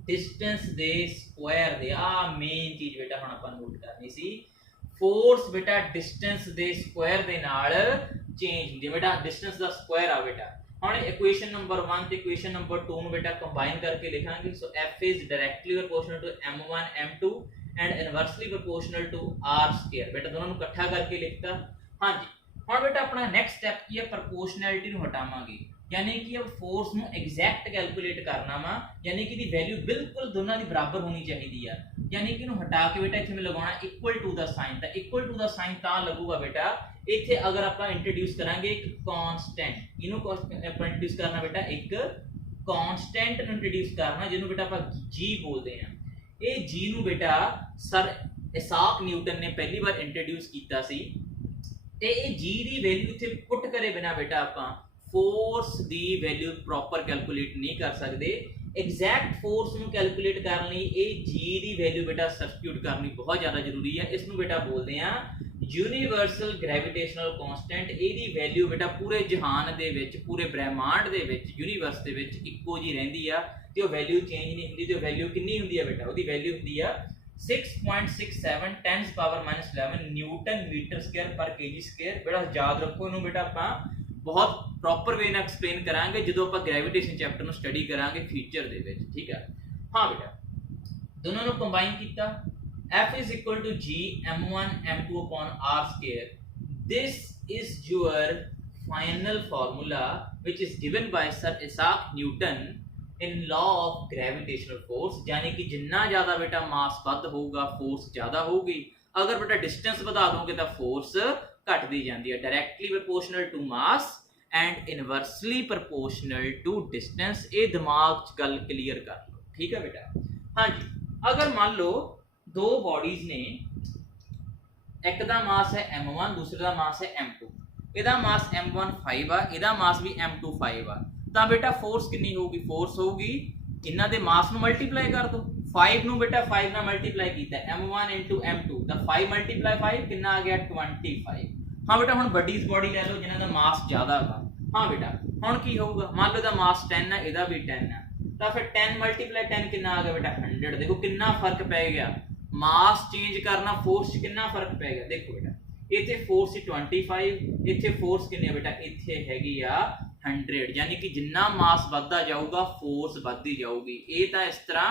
डिस्टेंस दे स्क्वायर दे। आ मेन चीज बेटा हुण आपां नोट करनी सी। फोर्स बेटा डिस्टेंस दे स्क्वायर दे नाल चेंज हुंदी है बेटा। डिस्टेंस दा स्क्वायर आ बेटा। हुण इक्वेशन नंबर 1 ते इक्वेशन नंबर 2 ਨੂੰ बेटा कंबाइन करके लिखांगे। सो F is directly proportional to m1 m2 and inversely proportional to r square। बेटा दोनों ਨੂੰ इकट्ठा करके लिखता। हां जी, हुण बेटा अपना नेक्स्ट स्टेप की है, प्रोपोर्शनैलिटी ਨੂੰ हटावांगे। यानी कि अब फोर्स ਨੂੰ एग्जैक्ट कैलकुलेट करना वा, यानी कि दी वैल्यू बिल्कुल दोनों दी बराबर होनी चाहिए है। यानी कि ਇਹਨੂੰ हटा के बेटा इत्थे मैं लगाना इक्वल टू दा साइन। ता इक्वल टू दा साइन ता लगूगा बेटा इत्थे अगर आप इंट्रोड्यूस करांगे एक कांस्टेंट, इनु आप इंट्रोड्यूस करना बेटा एक कांस्टेंट ਨੂੰ इंट्रोड्यूस करना ਜਿਹਨੂੰ बेटा आप g बोलते हैं। ये g ਨੂੰ बेटा सर ਇਸਾਕ ਨਿਊਟਨ ने पहली बार इंट्रोड्यूस किया सी। ਤੇ ਇਹ g ਦੀ ਵੈਲਿਊ ਇੱਥੇ ਪੁੱਟ ਕਰੇ ਬਿਨਾ बेटा ਆਪਾਂ फोर्स ਦੀ ਵੈਲਿਊ ਪ੍ਰੋਪਰ ਕੈਲਕੂਲੇਟ ਨਹੀਂ ਕਰ ਸਕਦੇ। एग्जैक्ट फोर्स ਨੂੰ ਕੈਲਕੂਲੇਟ ਕਰਨ ਲਈ ਇਹ g ਦੀ ਵੈਲਿਊ बेटा ਸਬਸਟੀਟਿਊਟ ਕਰਨੀ ਬਹੁਤ ਜ਼ਿਆਦਾ ਜ਼ਰੂਰੀ ਹੈ। ਇਸ ਨੂੰ बेटा ਬੋਲਦੇ ਆ यूनिवर्सल ग्रेविटेशनल कांस्टेंट। ਇਹਦੀ ਵੈਲਿਊ बेटा ਪੂਰੇ ਜਹਾਨ ਦੇ ਵਿੱਚ, ਪੂਰੇ ਬ੍ਰਹਿਮੰਡ ਦੇ ਵਿੱਚ, ਯੂਨੀਵਰਸ ਦੇ ਵਿੱਚ ਇੱਕੋ ਜੀ ਰਹਿੰਦੀ ਆ ਤੇ ਉਹ ਵੈਲਿਊ ਚੇਂਜ ਨਹੀਂ ਹੁੰਦੀ। ਤੇ ਉਹ ਵੈਲਿਊ ਕਿੰਨੀ ਹੁੰਦੀ ਆ बेटा? ਉਹਦੀ ਵੈਲਿਊ ਹੁੰਦੀ ਆ 6.67 10 पावर -11 न्यूटन मीटर स्क्वायर पर केजी स्क्वायर। बेटा याद रखो इनू बेटा ਆਪਾਂ बहुत प्रॉपर वे ਨਾਲ एक्सप्लेन ਕਰਾਂਗੇ ਜਦੋਂ ਆਪਾਂ ਗ੍ਰੈਵਿਟੇਸ਼ਨ ਚੈਪਟਰ ਨੂੰ ਸਟੱਡੀ ਕਰਾਂਗੇ ਫਿਊਚਰ ਦੇ ਵਿੱਚ, ਠੀਕ ਹੈ। ਹਾਂ बेटा दोनों ਨੂੰ ਕੰਬਾਈਨ ਕੀਤਾ, F is equal to G m1 m2 upon r square। This is your final formula which is given by Sir Isaac Newton in law of gravitational force, यानी कि जिन्ना ज़्यादा बेटा मास ਵੱਧ ਹੋਊਗਾ फोर्स ज़्यादा होगी, अगर बेटा डिस्टेंस ਵਧਾ ਦੋਗੇ ਤਾਂ फोर्स ਘਟਦੀ ਜਾਂਦੀ ਹੈ। Directly proportional to mass and inversely proportional to distance. ये दिमाग च गल क्लीयर कर लो, ठीक है बेटा। हाँ जी, अगर मान लो दो बॉडीज ने, एक दा मास है m1, दूसरे दा मास है m2, ਇਹਦਾ ਮਾਸ m1 5 ਆ, ਇਹਦਾ ਮਾਸ ਵੀ m2 5 ਆ, ਤਾਂ ਬੇਟਾ ਫੋਰਸ ਕਿੰਨੀ ਹੋਊਗੀ? ਫੋਰਸ ਹੋਊਗੀ ਇਹਨਾਂ ਦੇ ਮਾਸ ਨੂੰ ਮਲਟੀਪਲਾਈ ਕਰ ਦੋ, 5 ਨੂੰ ਬੇਟਾ 5 ਨਾਲ ਮਲਟੀਪਲਾਈ ਕੀਤਾ, m1 m2 ਤਾਂ 5 × 5 ਕਿੰਨਾ ਆ ਗਿਆ? 25। हाँ बेटा, ਹੁਣ बॉडीज बॉडी ले लो जिन्हां दा मास ज़्यादा है। हाँ बेटा, ਹੁਣ ਕੀ ਹੋਊਗਾ? मान लो ਇਹਦਾ मास 10 है, ਇਹਦਾ भी 10 है, ਤਾਂ ਫਿਰ 10 × 10 ਕਿੰਨਾ ਆ ਗਿਆ बेटा? 100। देखो कितना फर्क पै गया, मास चेंज करना फोर्स च कितना फर्क पै गया। देखो बेटा, इत्थे फोर्स 25, इत्थे फोर्स किन्नी बेटा? इत्थे हैगी आ 100, यानी कि जिन्ना मास वधदा जाऊगा फोर्स वधदी जाऊगी। ये तो इस तरह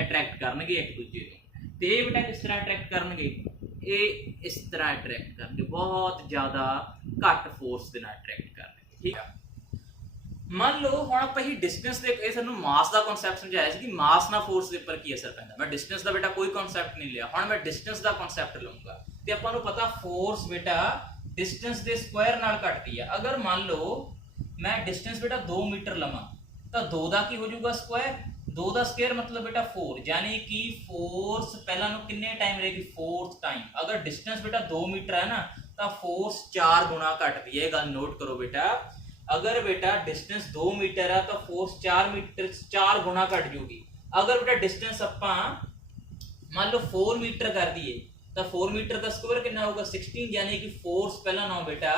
अट्रैक्ट करनगे एक दूजे को, ते बेटा किस तरह अट्रैक्ट करनगे? ये इस तरह अट्रैक्ट करनगे, बहुत ज़्यादा घट फोर्स दे नाल अट्रैक्ट करनगे, ठीक है। मान लो हुण आपां ही डिस्टेंस दे ये सानू मास दा कॉन्सैप्ट समझाया सी कि मास नाल फोर्स दे उपर की असर पैंदा। मैं डिस्टेंस दा बेटा कोई कॉन्सैप्ट नहीं लिया, हुण मैं डिस्टेंस दा कॉन्सैप्ट लऊंगा ते आपां नू पता फोर्स बेटा डिस्टेंस दे स्क्वायर नाल घटदी है। अगर मान लो मैं डिस्टेंस बेटा 2 मीटर लवां तां 2 दा की हो जाऊगा? स्क्वायर। 2 का स्क्वायर मतलब बेटा 4, यानी कि फोर्स पहला किन्ने टाइम रहेगी? 4th time. अगर डिस्टेंस बेटा 2 मीटर है ना तो फोर्स 4 गुना घटती है। गल नोट करो बेटा, अगर बेटा डिस्टेंस 2 मीटर है तो फोर्स 4 गुना घट जूगी। अगर बेटा डिस्टेंस अपा मान लो 4 मीटर कर दिए तो 4 मीटर का स्क्वायर कितना होगा? 16, यानी कि फोर्स पहला ना बेटा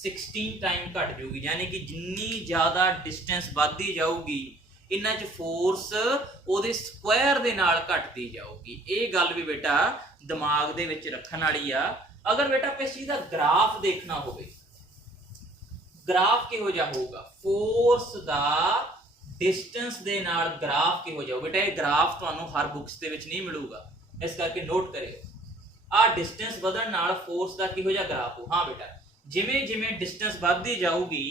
16 टाइम घट जूगी। यानी कि जिन्नी ज़्यादा डिस्टेंस बढ़ती जाऊगी इन्हां च फोर्स ਉਹਦੇ स्क्वायर ਦੇ ਨਾਲ ਘਟਦੀ ਜਾਊਗੀ। ਇਹ ਗੱਲ ਵੀ बेटा दिमाग ਦੇ ਵਿੱਚ ਰੱਖਣ ਵਾਲੀ ਆ। अगर बेटा ਆਪਾਂ ਇਸ ਚੀਜ਼ ਦਾ ਗ੍ਰਾਫ ਦੇਖਣਾ ਹੋਵੇ, ਗ੍ਰਾਫ ਕਿਹੋ ਜਿਹਾ ਹੋਊਗਾ? फोर्स ਦਾ डिस्टेंस ਦੇ ਨਾਲ ਗ੍ਰਾਫ ਕਿਹੋ ਜਿਹਾ? बेटा ਇਹ ਗ੍ਰਾਫ ਤੁਹਾਨੂੰ ਹਰ ਬੁੱਕਸ ਦੇ ਵਿੱਚ ਨਹੀਂ ਮਿਲੂਗਾ, ਇਸ ਕਰਕੇ ਨੋਟ ਕਰਿਓ। ਆ डिस्टेंस ਵਧਣ ਨਾਲ फोर्स ਦਾ ਕਿਹੋ ਜਿਹਾ ਗ੍ਰਾਫ ਹੋ? ਹਾਂ बेटा, ਜਿਵੇਂ ਜਿਵੇਂ डिस्टेंस ਵੱਧਦੀ ਜਾਊਗੀ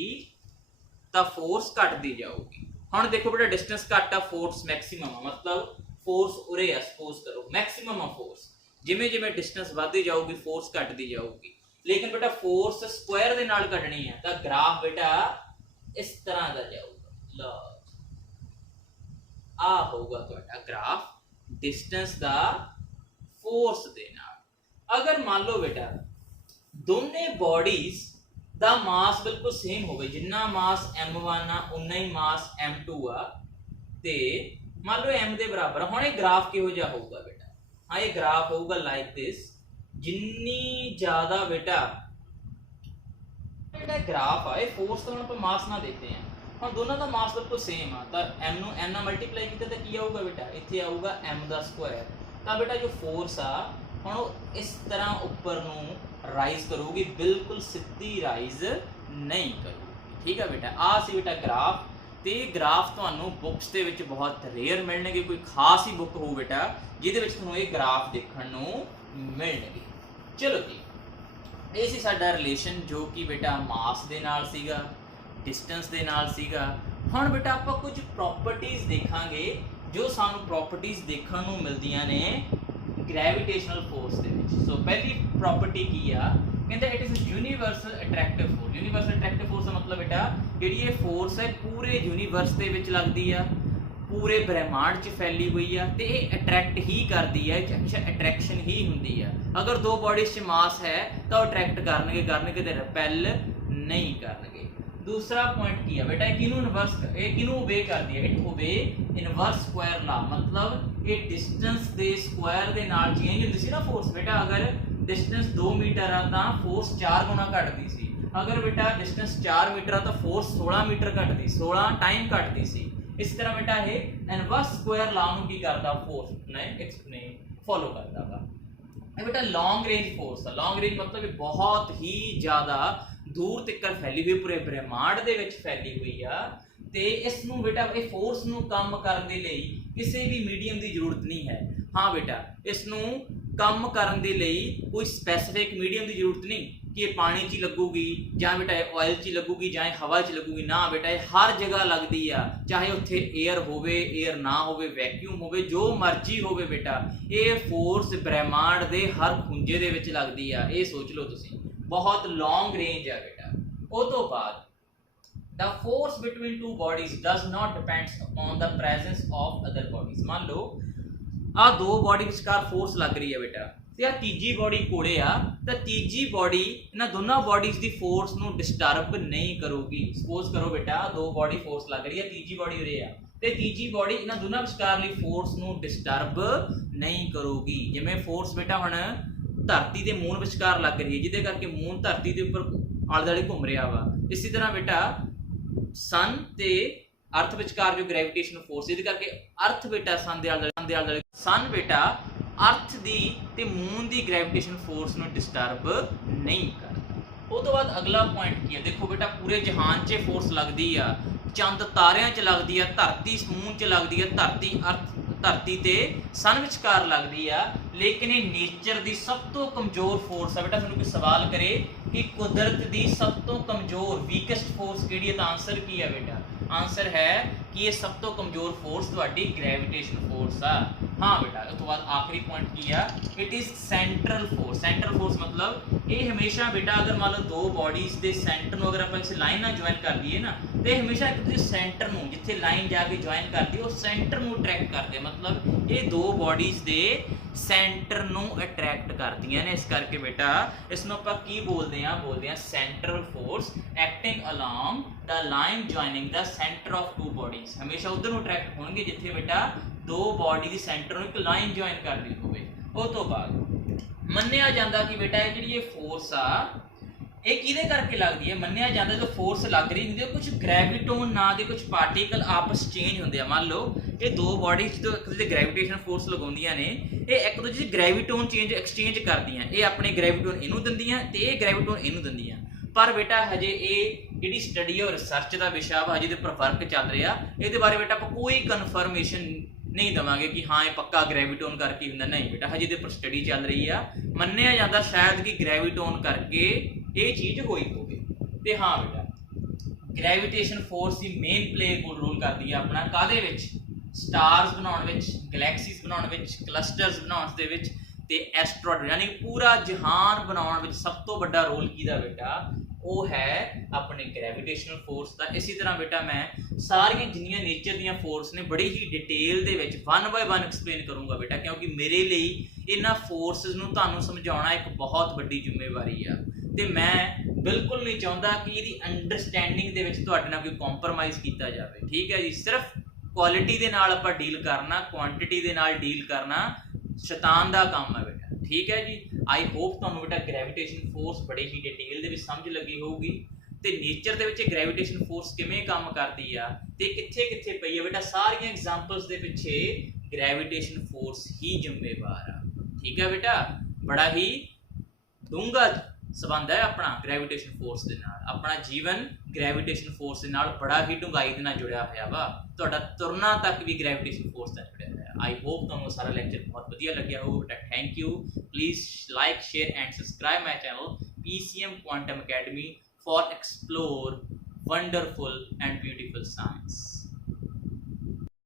ਤਾਂ फोर्स ਘਟਦੀ ਜਾਊਗੀ। ਹੁਣ देखो बेटा डिस्टेंस घट आ, फोर्स मैक्सिमम आ, मतलब फोर्स उरे आ, सपोज करो मैक्सिमम आ फोर्स। जिमें जिमें डिस्टेंस बढ़ती जाऊगी फोर्स घटती जाऊगी, लेकिन बेटा फोर्स स्क्वायर दे नाल घटनी है तो ग्राफ बेटा इस तरह का जाऊगा। लो आ होगा तुहाडा ग्राफ डिस्टेंस दा फोर्स दे नाल। अगर मान लो बेटा दोने बॉडीज दा मास बिल्कुल सेम हो गई, जिन्ना मास m1 आ उन्ना ही मास m2 आ, ते मान लो m दे बराबर। हुण ये ग्राफ किहो जिहा होऊगा बेटा? हाँ, ये ग्राफ होऊगा लाइक दिस। जिन्नी ज़्यादा बेटा ग्राफ आ, ये फोर्स तो हुण आपां मास ना देखते हैं, हुण दोनों का मास बिल्कुल सेम आ, तो m नूं n नाल मल्टीप्लाई कीता तो की आऊगा बेटा? इत्थे आऊगा m दा स्क्वायर। तो बेटा जो फोर्स आ हुण इस तरह उपर नूं राइज करूगी, बिल्कुल सीधी राइज नहीं करूगी, ठीक है बेटा। आ सी बेटा ग्राफ, ते ग्राफ तुहानू बुक्स दे विच बहुत रेयर मिलणगे, कोई खास ही बुक हो बेटा जिहदे विच तुहानू ये ग्राफ देखण नू मिलणगे। चलो जी, ये सी साडा रिलेशन जो कि बेटा मास दे नाल सीगा, डिस्टेंस दे नाल सीगा। हुण बेटा आपां कुछ प्रॉपर्टीज देखांगे जो सानू प्रॉपर्टीज देखण नू मिलदियां ने ग्रेविटेशनल फोर्स दे विच। सो पहली प्रॉपर्टी की आ, कहंदा it is universal attractive force. Universal attractive force का मतलब बेटा जिहड़ी ये फोर्स है पूरे यूनीवर्स दे विच लगदी आ, पूरे ब्रह्मांड च फैली हुई आ, ते ये अट्रैक्ट ही करदी है, हमेशा अट्रैक्शन ही हुंदी आ। अगर दो बॉडीज च मास है तो अट्रैक्ट करनगे ते रिपेल नहीं करनगे। दूसरा पॉइंट की है बेटा, किनू ओबे करदी है? इट ओबे इनवर्स स्क्वायर लॉ, मतलब ये डिस्टेंस दे स्क्वायर दे नाल चेंज हुंदी सी ना फोर्स। बेटा अगर डिस्टेंस 2 मीटर आ तां फोर्स 4 गुना घटदी सी, अगर बेटा डिस्टेंस 4 मीटर आ तां फोर्स 16 मीटर घटदी, 16 टाइम घटदी सी। इस तरह बेटा ये इनवर्स स्क्वायर लॉ नूं की करदा फोर्स ने फॉलो करदा वा। ये बेटा लॉन्ग रेंज फोर्स है। लॉन्ग रेंज मतलब बहुत ही ज़्यादा दूर तक फैली हुई, पूरे ब्रह्मांड दे विच फैली हुई आ, ते इस नूं बेटा ये फोर्स नूं कम करन दे लई किसी भी मीडियम की जरूरत नहीं है। हाँ बेटा, इस नूं कम करन दे लई कोई स्पैसिफिक मीडियम की जरूरत नहीं, कि ये पानी च लगूगी जां बेटा ये ऑयल च लगूगी जां हवा च लगूगी, ना बेटा ये हर जगह लगती है, चाहे उत्थे एयर होवे एयर ना होवे वैक्यूम होवे जो मर्जी होवे बेटा, ये फोर्स ब्रह्मांड दे हर खुंजे दे विच लगदी है। ये सोच लो तुसीं, बहुत लॉन्ग रेंज है बेटा। उस तो बाद the force between two bodies does not depends upon the presence of other bodies। मान लो आ दो बॉडी विचकार फोर्स लग रही है बेटा, ਤੇ ਆ ਤੀਜੀ ਬॉडी ਕੋਲੇ ਆ ਤਾਂ ਤੀਜੀ ਬॉडी ਇਹਨਾਂ ਦੋਨਾਂ ਬॉडीज ਦੀ ਫੋਰਸ ਨੂੰ ਡਿਸਟਰਬ ਨਹੀਂ ਕਰੂਗੀ। ਸਪੋਜ਼ ਕਰੋ ਬੇਟਾ ਦੋ ਬॉडी ਫੋਰਸ ਲੱਗ ਰਹੀ ਹੈ, ਤੀਜੀ ਬॉडी ਉਰੇ ਆ ਤੇ ਤੀਜੀ ਬॉडी ਇਹਨਾਂ ਦੋਨਾਂ ਵਿਚਕਾਰਲੀ ਫੋਰਸ ਨੂੰ ਡਿਸਟਰਬ ਨਹੀਂ ਕਰੂਗੀ। ਜਿਵੇਂ ਫੋਰਸ ਬੇਟਾ ਹੁਣ ਧਰਤੀ ਦੇ ਮੂਨ ਵਿਚਕਾਰ ਲੱਗ ਰਹੀ ਹੈ, ਜਿਹਦੇ ਕਰਕੇ ਮੂਨ ਧਰਤੀ ਦੇ ਉੱਪਰ ਆਲੇ ਦੁਆਲੇ ਘੁੰਮ ਰਿਹਾ ਵਾ। ਇਸੇ ਤਰ੍ਹਾਂ ਬੇਟਾ सन ते अर्थ विचकार जो ग्रेविटेशन फोर्स, इहदे करके अर्थ बेटा सन दे आले दुआले सन बेटा अर्थ दी ते मून दी ग्रेविटेशन फोर्स नूं डिस्टर्ब नहीं करदा। उस तो बाद अगला पॉइंट की है, देखो बेटा पूरे जहान 'च फोर्स लगदी आ, चंद तारियां 'च लगदी आ, धरती मून 'च लगदी आ, धरती ते सन विचकार लगदी आ, लेकिन ये नेचर दी सब तो कमजोर फोर्स है। बेटा तुहानूं कोई सवाल करे कि कुदरत दी सब तो कमजोर वीकेस्ट फोर्स किहड़ी है, तो आंसर की है बेटा, आंसर है कि ये सब तो कमजोर फोर्स तुहाडी ग्रेविटेशन फोर्स आ। हाँ बेटा उस तो बाद आखिरी पॉइंट की है, it is central force. Central force मतलब ये हमेशा बेटा अगर मान लो दो बॉडीज के सेंटर में अगर आप इस लाइन ना ज्वाइन कर दिए ना, तो हमेशा एक दूसरे सेंटर में जिथे लाइन जाके ज्वाइन कर दी उस सेंटर में अट्रैक्ट करते, मतलब ये दो बॉडीज के सेंटर ਨੂੰ अट्रैक्ट करदियां ने। इस करके बेटा इसनों ਆਪਾਂ ਕੀ ਬੋਲਦੇ ਆ central force acting along the line joining the centre of two bodies. हमेशा उधर ਨੂੰ अट्रैक्ट होणगे जिथे बेटा दो बॉडी ਦੀ सेंटर ਨੂੰ ਇੱਕ ਲਾइन ज्वाइन करदी ਹੋਵੇ। ਉਸ ਤੋਂ ਬਾਅਦ ਮੰਨਿਆ ਜਾਂਦਾ ਕਿ बेटा ਇਹ ਜਿਹੜੀ ਇਹ फोर्स आ ਇਹ ਕਿਹਦੇ ਕਰਕੇ ਲੱਗਦੀ ਹੈ, ਮੰਨਿਆ ਜਾਂਦਾ ਜਦੋਂ ਫੋਰਸ ਲੱਗ ਰਹੀ ਹੁੰਦੀ ਹੈ ਕੁਝ ਗ੍ਰੈਵਿਟੋਨ ਨਾਂ ਦੇ ਕੁਝ ਪਾਰਟੀਕਲ ਆਪਸ ਚੇਂਜ ਹੁੰਦੇ ਆ। ਮੰਨ ਲਓ ਇਹ ਦੋ ਬॉडी ਜਦੋਂ ਇੱਕ ਦੂਜੇ ਗ੍ਰੈਵਿਟੇਸ਼ਨ ਫੋਰਸ ਲਗਾਉਂਦੀਆਂ ਨੇ, ਇਹ ਇੱਕ ਦੂਜੇ ਦੀ ਗ੍ਰੈਵਿਟੋਨ ਐਕਸਚੇਂਜ ਕਰਦੀਆਂ, ਇਹ ਆਪਣੇ ਗ੍ਰੈਵਿਟੋਨ ਇਹਨੂੰ ਦਿੰਦੀਆਂ ਤੇ ਇਹ ਗ੍ਰੈਵਿਟੋਨ ਇਹਨੂੰ ਦਿੰਦੀਆਂ। ਪਰ बेटा ਹਜੇ ਇਹ ਜਿਹੜੀ ਸਟੱਡੀ ਹੈ ਰਿਸਰਚ ਦਾ ਵਿਸ਼ਾ ਵਾ, ਹਜੇ ਦੇ ਉੱਪਰ ਵਰਕ ਚੱਲ ਰਿਹਾ, ਇਹਦੇ ਬਾਰੇ बेटा ਆਪਾਂ ਕੋਈ ਕਨਫਰਮੇਸ਼ਨ नहीं देवांगे कि हाँ ये पक्का ग्रेविटोन करके हुंदा, नहीं बेटा हजे दे पर स्टडी चल रही है। मन्निया जाता शायद कि ग्रेविटोन करके ये चीज़ होई होवे। ते हाँ बेटा ग्रेविटेशन फोर्स की मेन प्ले रोल करती है अपना काहदे विच, स्टार्स बनाउण विच, गैलेक्सीज बनाउण विच, क्लस्टर्स बनाउण दे विच ते एस्ट्रॉइड यानी पूरा जहान बनाउण विच सब तो बड़ा रोल किहदा बेटा वो है अपने ग्रेविटेशनल फोर्स का। इसी तरह बेटा मैं सारिया जिन्नियां नेचर दियां फोर्स ने बड़ी ही डिटेल दे विच वन बाय वन एक्सप्लेन करूँगा बेटा, क्योंकि मेरे लिए इन्हां फोर्सेस नूं तुहानूं समझाउणा एक बहुत वड्डी जिम्मेवारी आ ते मैं बिल्कुल नहीं चाहुंदा कि इहदी अंडरस्टैंडिंग दे विच तुहाडे नाल कोई कॉम्प्रोमाइज़ कीता जावे। ठीक है जी, सिर्फ क्वालिटी दे नाल आपां डील करना, क्वांटिटी दे नाल डील करना शैतान दा काम है बेटा। ठीक है जी, आई होप तुहानूं बेटा ग्रेविटेशन फोर्स बड़ी ही डिटेल दे विच समझ लगी होगी ते नेचर दे विच ग्रेविटेशन फोर्स किवें काम करदी आ ते कित्थे कित्थे पई है बेटा, सारियां एग्जांपल्स दे पिछे ग्रेविटेशन फोर्स ही जिम्मेवार आ। ठीक है बेटा, बड़ा ही डूंगा संबंध है अपना ग्रेविटेशन फोर्स दे नाल, अपना जीवन ग्रेविटेशन फोर्स दे नाल बड़ा ही डूंगाई दे नाल जुड़िया होया वा, तुहाडा तुरना तक भी ग्रेविटेशन फोर्स नाल जुड़िया होया। आई होप तुहानूं सारा लेक्चर बहुत वधिया लग्या होगा बेटा। Thank you, please like share and subscribe my channel PCM Quantum Academy for explore wonderful and beautiful science।